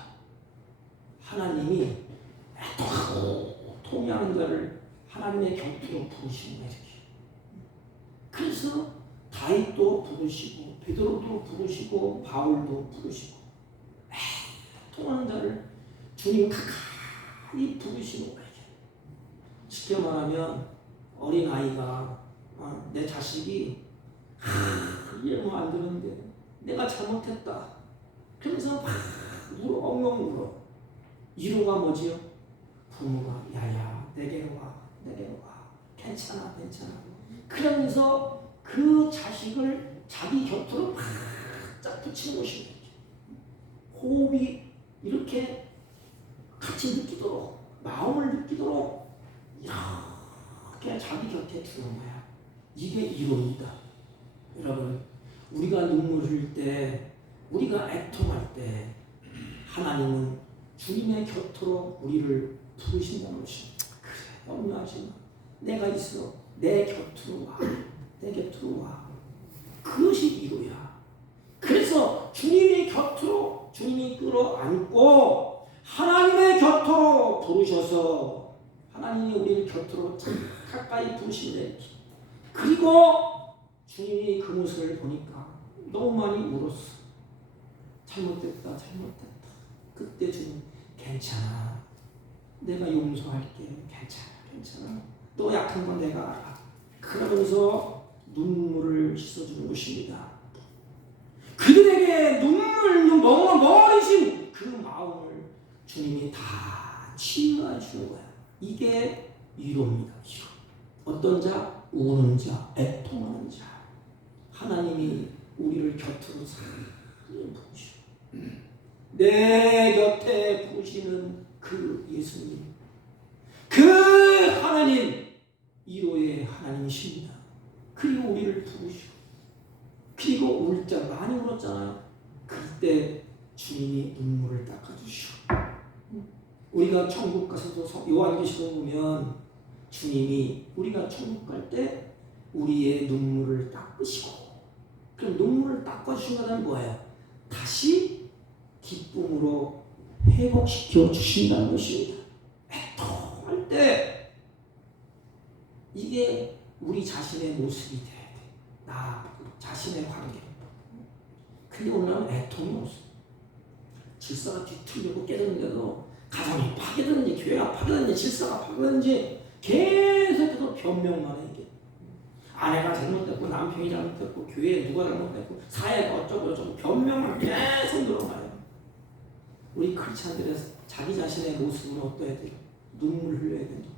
하나님이 애통하고 통회하는 자를 하나님의 곁으로 부으시는 거야, 이렇게. 그래서 다윗도 부르시고 베드로도 부르시고 바울도 부르시고 애통하는 자를 주님 가까이 부르시는 거예요. 쉽게 말하면 어린 아이가 내 자식이 이러면 안 되는데 내가 잘못했다. 그러면서 막 울어, 엉엉 울어. 위로가 뭐지요? 부모가 야야 내게로 와, 괜찮아. 그러면서 그 자식을 자기 곁으로 바짝 붙이는 것입니다. 호흡이 이렇게 같이 느끼도록, 마음을 느끼도록 이렇게 자기 곁에 두는 거야. 이게 이론이다. 여러분, 우리가 눈물 흘릴 때, 우리가 애통할 때 하나님은 주님의 곁으로 우리를 부르신다는 것입니다. 그래, 염려하지 마. 내가 있어. 내 곁으로 와. 내 곁으로 와. 그것이 위로야. 그래서 주님의 곁으로 주님이 끌어안고 하나님의 곁으로 부르셔서 하나님이 우리를 곁으로 가까이 부르시는데, 그리고 주님이 그 모습을 보니까 너무 많이 울었어. 잘못됐다. 그때 주님, 괜찮아. 내가 용서할게. 괜찮아. 또 약한 건 내가 알아. 그러면서 눈물을 씻어주는 것입니다. 그들에게 눈물 머리신 그 마음을 주님이 다 치유해 주는 거야. 이게 위로입니다. 위로. 어떤 자? 우는 자, 애통하는 자. 하나님이 우리를 곁으로 부르시고 내 곁에 부르시는 그 예수님, 그 하나님, 위로의 하나님이십니다. 그리고 우리를 부르시고, 그리고 울 자 많이 울었잖아요. 그때 주님이 눈물을 닦아주시고, 우리가 천국 가서도 요한계시록 보면 주님이 우리가 천국 갈 때 우리의 눈물을 닦으시고, 그럼 눈물을 닦아주신 거는 뭐예요? 다시 기쁨으로 회복시켜 주신다는 것입니다. 애통할 때 이게 우리 자신의 모습이 돼야 돼. 나 자신의 관계. 근데 오늘은 애통이 없어. 질서가 뒤틀리고 깨졌는데도 가정이 파괴되는지 교회가 파괴되는지 질서가 파괴되는지 계속해서 변명만 해. 이게 아내가 잘못됐고 남편이 잘못됐고 교회에 누가 잘못됐고 사회가 어쩌고 변명만 계속 늘어나요. 우리 크리스찬들의 자기 자신의 모습은 어떠해야 돼요? 눈물 흘려야 된다.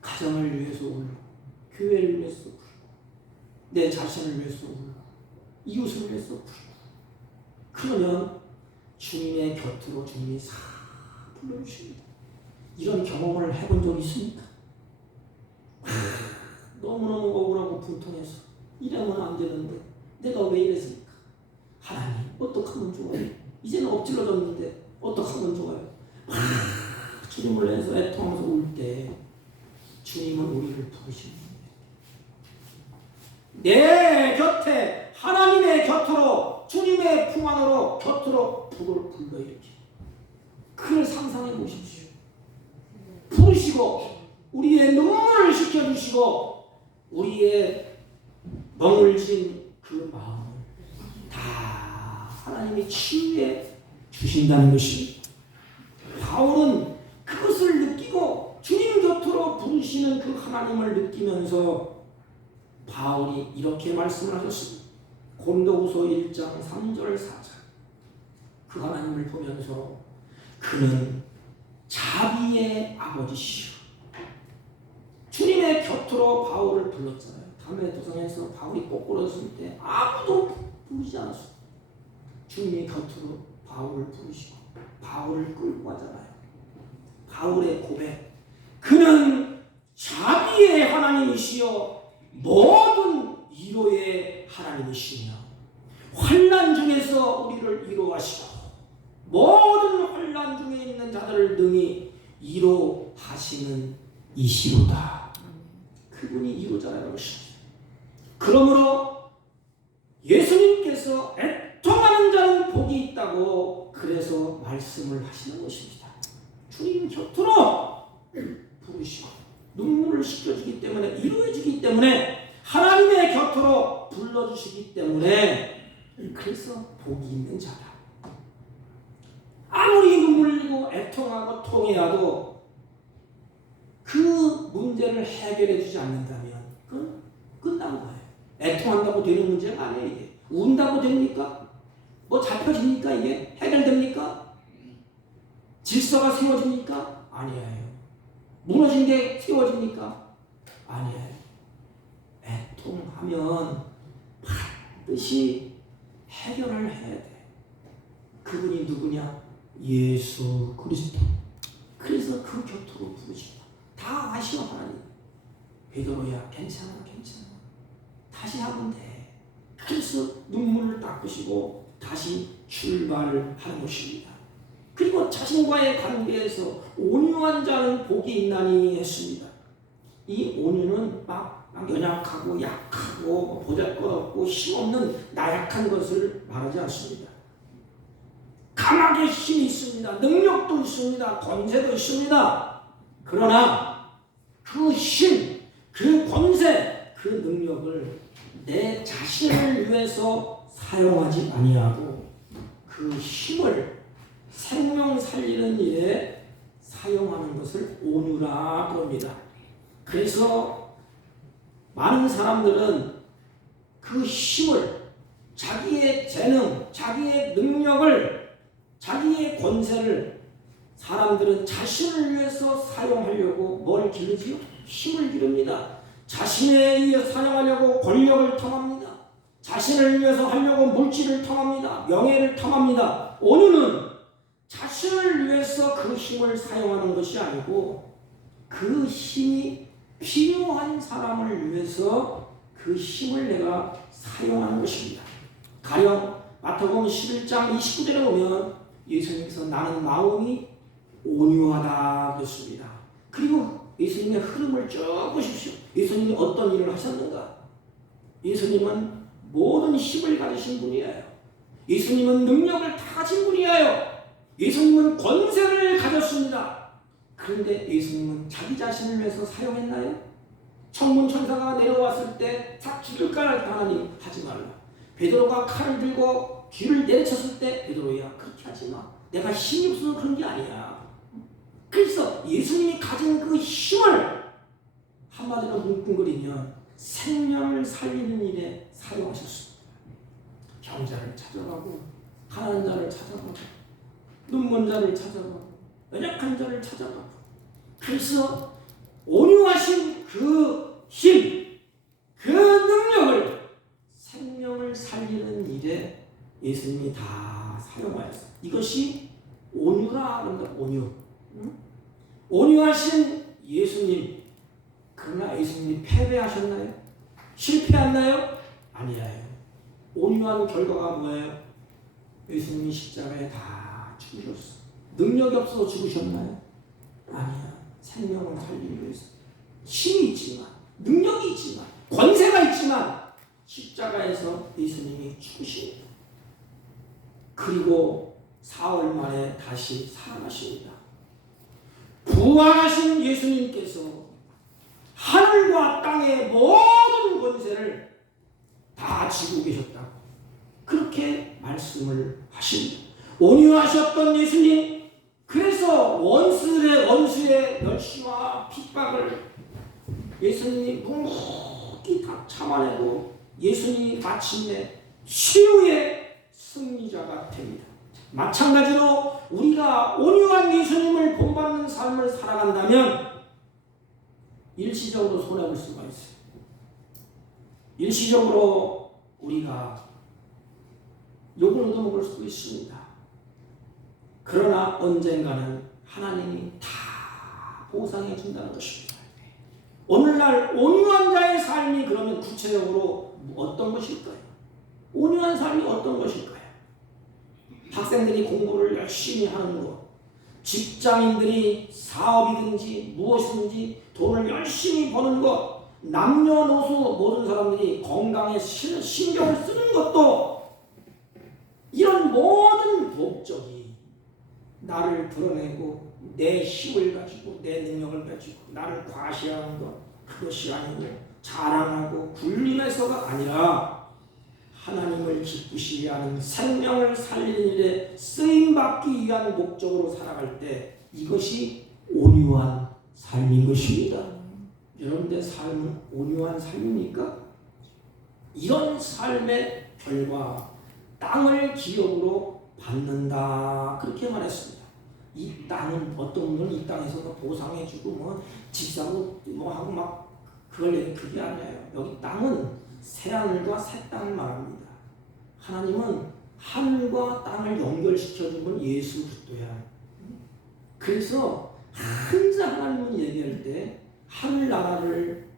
가정을 위해서 울고, 교회를 위해서 울고, 내 자신을 위해서 울고, 이웃을 위해서 울고. 그러면 주님의 곁으로 주님이 싹 불러주십니다. 이런 경험을 해본 적 있습니까? 너무너무 억울하고 분통해서 이러면 안 되는데 내가 왜 이랬을까? 하나님, 어떡하면 좋아요? 이제는 엎질러졌는데 어떡하면 좋아요? 주님을 위해서 애통하면서 울 때 주님은 우리를 부르시는 거예요. 내 곁에, 하나님의 곁으로, 주님의 품 안으로 곁으로 불러 이렇게. 그걸 상상해 보십시오. 부르시고 우리의 눈물을 식혀주시고 우리의 멍을진 그 마음을 다 하나님이 치유해 주신다는 것입니다. 바울은 그것을 느끼고 주님 곁으로 부르시는 그 하나님을 느끼면서 바울이 이렇게 말씀을 하셨습니다. 고린도후서 1장 3절 4절. 그 하나님을 보면서 그는 자비의 아버지시오. 주님의 곁으로 바울을 불렀잖아요. 담의 도상에서 바울이 꼬꾸러졌을 때 아무도 부르지 않았어요. 주님의 곁으로 바울을 부르시고 바울을 끌고 가잖아요. 바울의 고백. 그는 자비의 하나님이시여 모든 위로의 하나님이시며 환난 중에서 우리를 위로하시고 모든 환난 중에 있는 자들을 능히 위로하시는 이시로다. 그분이 위로자라는 것입니다. 그러므로 예수님께서 애통하는 자는 복이 있다고 그래서 말씀을 하시는 것입니다. 주님 곁으로 부르시고 눈물을 씻겨주기 때문에 위로해주기 때문에 하나님의 곁으로 불러주시기 때문에 그래서 복이 있는 자다. 아무리 눈물 흘리고 애통하고 통해야도 그 문제를 해결해 주지 않는다면 그건 끝난 거예요. 애통한다고 되는 문제가 아니에요. 이게 운다고 됩니까? 뭐 잡혀집니까? 이게 해결됩니까? 질서가 세워집니까? 아니에요. 무너진 게 세워집니까? 아니에요. 애통하면 반드시 해결을 해야 돼. 그분이 누구냐? 예수 그리스도. 그래서 그 곁으로 부르신다. 다 아시오 하나님. 베드로야 괜찮아. 다시 하면 돼. 그래서 눈물을 닦으시고 다시 출발을 하는 것입니다. 그리고 자신과의 관계에서 온유한 자는 복이 있나니 했습니다. 이 온유는 막 연약하고 약하고 보잘것없고 힘없는 나약한 것을 말하지 않습니다. 강하게 힘이 있습니다. 능력도 있습니다. 권세도 있습니다. 그러나 그 힘, 그 권세, 그 능력을 내 자신을 위해서 사용하지 아니하고 그 힘을 생명 살리는 일에 사용하는 것을 온유라 그럽니다. 그래서 많은 사람들은 그 힘을, 자기의 재능, 자기의 능력을, 자기의 권세를 사람들은 자신을 위해서 사용하려고 뭘 기르지요? 힘을 기릅니다. 자신에 의해 사용하려고 권력을 탐합니다. 자신을 위해서 하려고 물질을 탐합니다. 명예를 탐합니다. 온유는 자신을 위해서 그 힘을 사용하는 것이 아니고 그 힘이 필요한 사람을 위해서 그 힘을 내가 사용하는 것입니다. 가령 마태복음 11장 29절에 보면 예수님께서 나는 마음이 온유하다 그랬습니다. 그리고 예수님의 흐름을 쭉 보십시오. 예수님이 어떤 일을 하셨는가? 예수님은 모든 힘을 가지신 분이에요. 예수님은 능력을 다 가진 분이에요. 예수님은 권세를 가졌습니다. 그런데 예수님은 자기 자신을 위해서 사용했나요? 천문 천사가 내려왔을 때 죽일까를 하나님 하지 말라. 베드로가 칼을 들고 귀를 내리쳤을 때 베드로야 그렇게 하지 마. 내가 힘이 없어서 그런 게 아니야. 그래서 예수님이 가진 그 힘을 한마디로 뭉뚱그리면 생명을 살리는 일에 사용하셨습니다. 병자를 찾아가고 가난한 자를 찾아가고 눈먼 자를 찾아가고 연약한 자를 찾아가고 그래서 온유하신 그 힘, 그 능력을 생명을 살리는 일에 예수님이 다 사용하였어요. 이것이 온유라 그런다. 온유. 온유하신 예수님. 그러나 예수님이 패배하셨나요? 실패했나요? 아니에요. 온유한 결과가 뭐예요? 예수님이 십자가에 다 죽으셨어. 능력이 없어서 죽으셨나요? 아니야. 생명을 살리기 위해서. 힘이 있지만, 능력이 있지만, 권세가 있지만 십자가에서 예수님이 죽으십니다. 그리고 사흘 만에 다시 살아나십니다. 부활하신 예수님께서 하늘과 땅의 모든 권세를 다 지고 계셨다고 그렇게 말씀을 하십니다. 온유하셨던 예수님, 그래서 원수의 멸시와 핍박을 예수님이 묵묵히 다 참아내고 예수님이 마침내 치유의 승리자가 됩니다. 마찬가지로 우리가 온유한 예수님을 본받는 삶을 살아간다면 일시적으로 손해볼 수가 있어요. 일시적으로 우리가 욕을 얻어먹을 수도 있습니다. 그러나 언젠가는 하나님이 다 보상해 준다는 것입니다. 오늘날 온유한 자의 삶이 그러면 구체적으로 어떤 것일까요? 온유한 삶이 어떤 것일까요? 학생들이 공부를 열심히 하는 것, 직장인들이 사업이든지 무엇이든지 돈을 열심히 버는 것, 남녀노소 모든 사람들이 건강에 신경을 쓰는 것도 이런 모든 목적이 나를 드러내고 내 힘을 가지고 내 능력을 가지고 나를 과시하는 것, 그것이 아니고 자랑하고 굴림해서가 아니라 하나님을 기쁘시게 하는 생명을 살리는 일에 쓰임받기 위한 목적으로 살아갈 때 이것이 온유한 삶인 것입니다. 여러분의 삶은 온유한 삶입니까? 이런 삶의 결과 땅을 기업으로 받는다 그렇게 말했습니다. 이 땅은 어떤 분은 이 땅에서 보상해주고 뭐 집사고 뭐 하고 막 그게 아니에요. 여기 땅은 새 하늘과 새 땅을 말합니다. 하나님은 하늘과 땅을 연결시켜준 건 예수 그리스도야. 그래서 항상 하나님은 얘기할 때 하늘나라를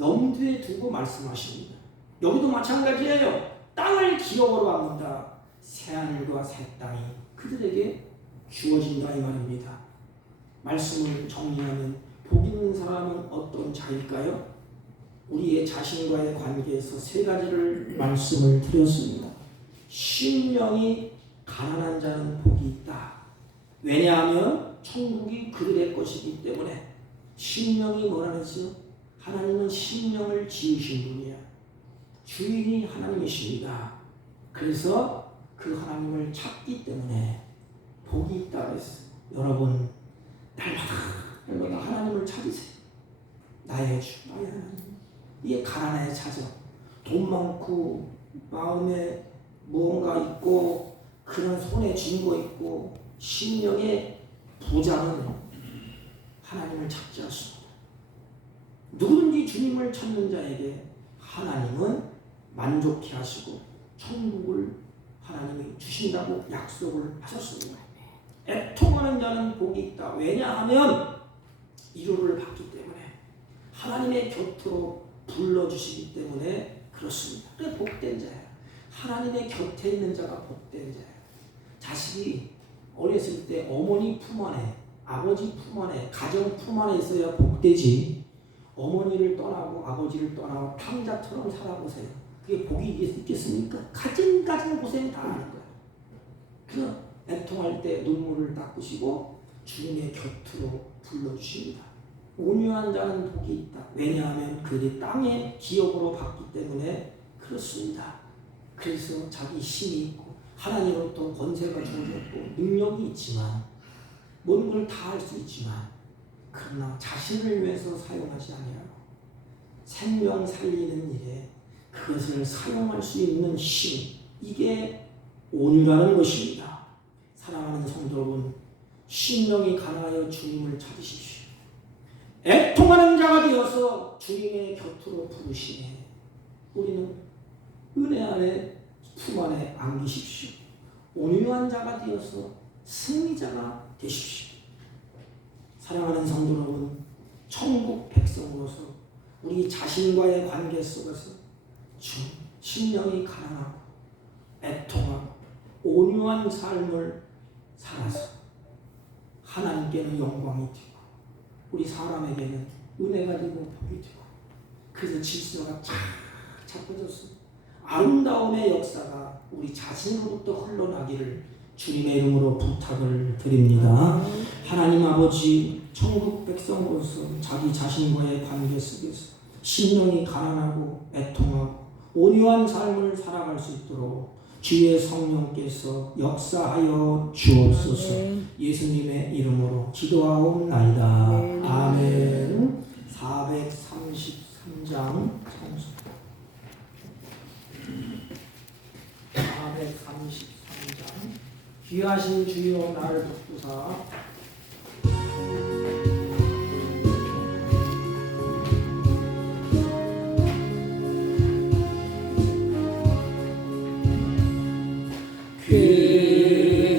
염두에 두고 말씀하십니다. 여기도 마찬가지예요. 땅을 기업으로 받는다. 새하늘과 새 땅이 그들에게 주어진다 이 말입니다. 말씀을 정리하면 복 있는 사람은 어떤 자일까요? 우리의 자신과의 관계에서 세 가지를 말씀을 드렸습니다. 심령이 가난한 자는 복이 있다. 왜냐하면 천국이 그들의 것이기 때문에. 심령이 뭐라 그랬어요? 하나님은 심령을 지으신 분이야. 주인이 하나님이십니다. 그래서 그 하나님을 찾기 때문에 복이 있다 그랬어요. 여러분 날마다 하나님을 찾으세요. 나의 주, 나의 하나님. 이게 가난에 찾아. 돈 많고 마음에 무언가 있고 그런 손에 쥔 거 있고 심령의 부자는 하나님을 찾지 않습니다. 누구든지 주님을 찾는 자에게 하나님은 만족해 하시고 천국을 하나님이 주신다고 약속을 하셨습니다. 애통하는 자는 복이 있다. 왜냐하면 위로를 받기 때문에 하나님의 곁으로 불러주시기 때문에 그렇습니다. 그래 복된 자예요. 하나님의 곁에 있는 자가 복된 자예요. 자식이 어렸을 때 어머니 품 안에, 아버지 품 안에, 가정 품 안에 있어야 복되지. 어머니를 떠나고 아버지를 떠나고 탕자처럼 살아보세요. 그게 복이 있겠습니까? 가진 고생 다 하는 거예요. 그래서 애통할 때 눈물을 닦으시고 주님의 곁으로 불러주십니다. 온유한 자는 복이 있다. 왜냐하면 그들이 땅의 기업으로 받기 때문에 그렇습니다. 그래서 자기 힘이 있고 하나님으로부터 권세가 주어졌고 능력이 있지만 모든 걸 다 할 수 있지만 그러나 자신을 위해서 사용하지 아니하고 생명 살리는 일에 그것을 사용할 수 있는 힘, 이게 온유라는 것입니다. 사랑하는 성도 여러분, 심령이 가난하여 주님을 찾으십시오. 애통하는 자가 되어서 주님의 곁으로 부르시네. 우리는 은혜 안에 품 안에 안기십시오. 온유한 자가 되어서 승리자가 되십시오. 사랑하는 성도 여러분, 천국 백성으로서 우리 자신과의 관계 속에서 심령이 가난하고 애통하고 온유한 삶을 살아서 하나님께는 영광이 되고 우리 사람에게는 은혜가 되고 복이 되고 그래서 질서가 쫙 잡혀졌습니다. 아름다움의 역사가 우리 자신으로부터 흘러나기를 주님의 이름으로 부탁을 드립니다. 하나님 아버지, 천국 백성으로서 자기 자신과의 관계 속에서 심령이 가난하고 애통하고 온유한 삶을 살아갈 수 있도록 주의 성령께서 역사하여 주옵소서. 예수님의 이름으로 기도하옵나이다. 아멘. 433장 찬송. 433장. 귀하신 주여 나를 돕소서.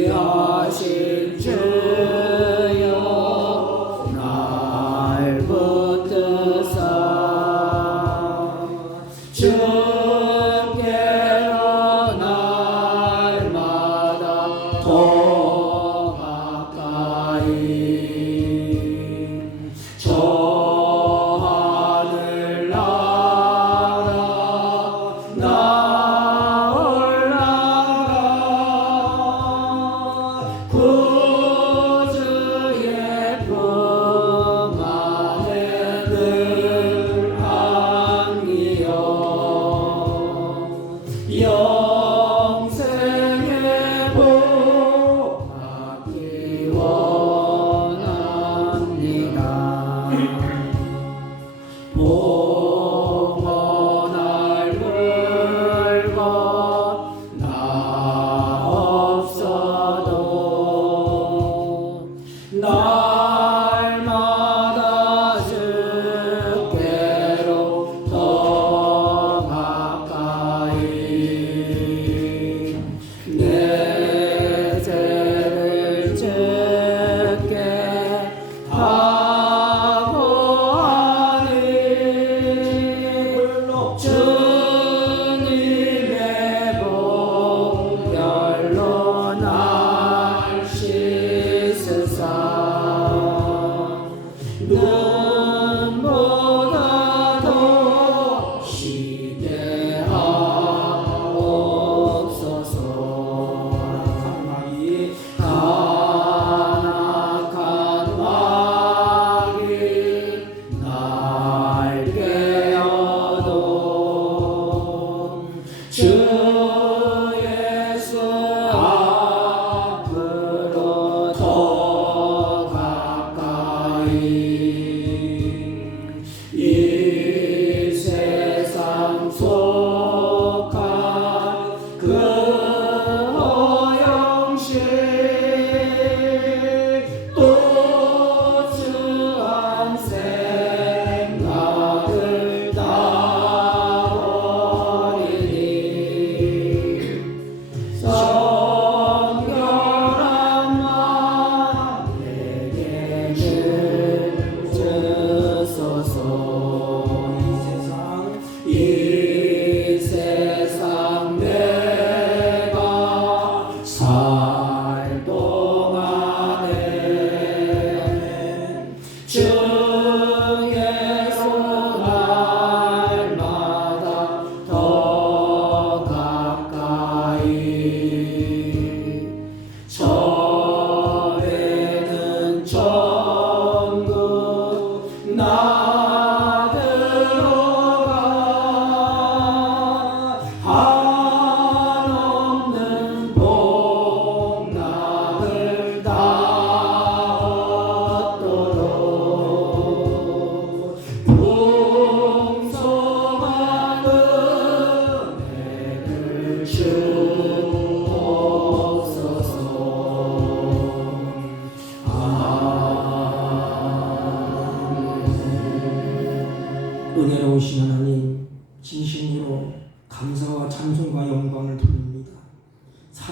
귀하신 주여 날 붙드사 주께로 날마다 더 가까이 저 하늘나라 나 올라가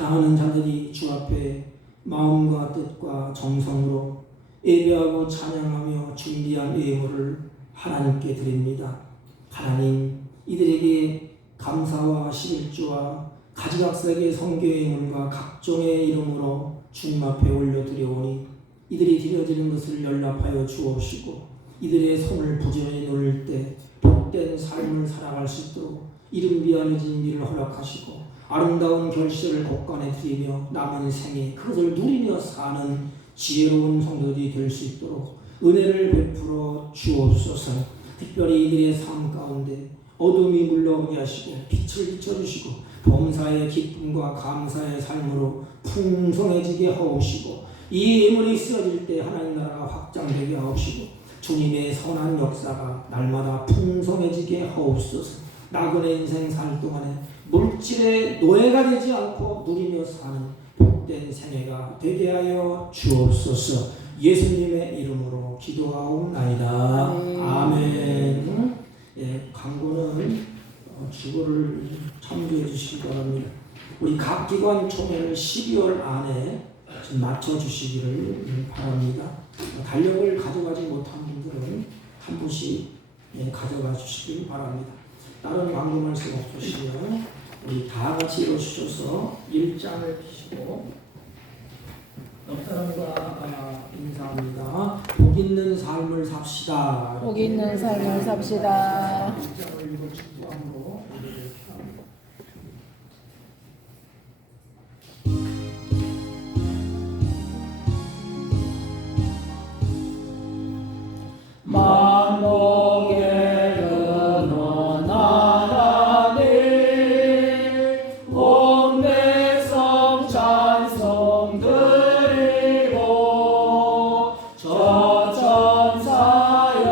사랑하는 자들이 주 앞에 마음과 뜻과 정성으로 예배하고 찬양하며 준비한 예물을 하나님께 드립니다. 하나님, 이들에게 감사와 11조와 가지각색의 성교예물과 각종의 이름으로 주님 앞에 올려드려오니 이들이 드려지는 것을 연락하여 주옵시고 이들의 손을 부지런히 놓을 때 복된 삶을 살아갈 수 있도록 이름 비하여진 일을 허락하시고 아름다운 결실을 곳간에 드리며 남은 생에 그것을 누리며 사는 지혜로운 성도들이 될 수 있도록 은혜를 베풀어 주옵소서. 특별히 이들의 삶 가운데 어둠이 물러오게 하시고 빛을 비춰주시고 범사의 기쁨과 감사의 삶으로 풍성해지게 하옵시고 이 예물이 쓰여질 때 하나님 나라가 확장되게 하옵시고 주님의 선한 역사가 날마다 풍성해지게 하옵소서. 나그네 인생 살 동안에 물질의 노예가 되지 않고 누리며 사는 복된 생애가 되게 하여 주옵소서. 예수님의 이름으로 기도하옵나이다. 아멘. 예, 광고는 주거를 참조해 주시기 바랍니다. 우리 각 기관 총회를 12월 안에 좀 맞춰주시기를 바랍니다. 달력을 가져가지 못한 분들은 한 분씩 가져가 주시길 바랍니다. 다른 광고 말씀 없으시면 우리 다 같이 일어서셔서 일장을 피시고 옆 사람과 인사합니다. 복 있는 삶을 삽시다. 복 있는 삶을 삽시다. 일장을 읽어 축도함으로 우리를 피합니다. 만복의 근원 하나님 온 백성 찬송 드리고 저 천사여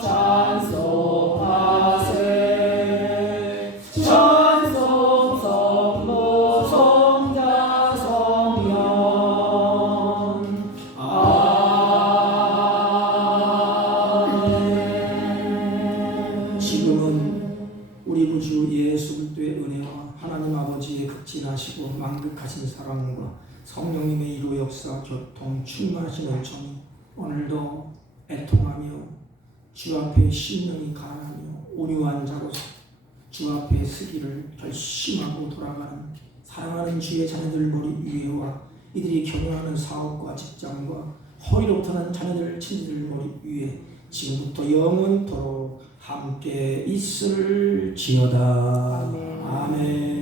찬송하세 찬송 성모 성자 성령 지금은 우리 구주 예수 그리스도의 은혜와 하나님 아버지의 극진하시고 만극하신 사랑과 성령님의 이루 역사 교통 충만하신 은총이 오늘도 애통하며 주 앞에 심령이 가라하며 온유한 자로서 주 앞에 서기를 결심하고 돌아가는 사랑하는 주의 자녀들 머리 위에와 이들이 경영하는 사업과 직장과 허위로부터는 자녀들 친지들 머리 위에 지금부터 영원토록 함께 있을지어다. 아멘.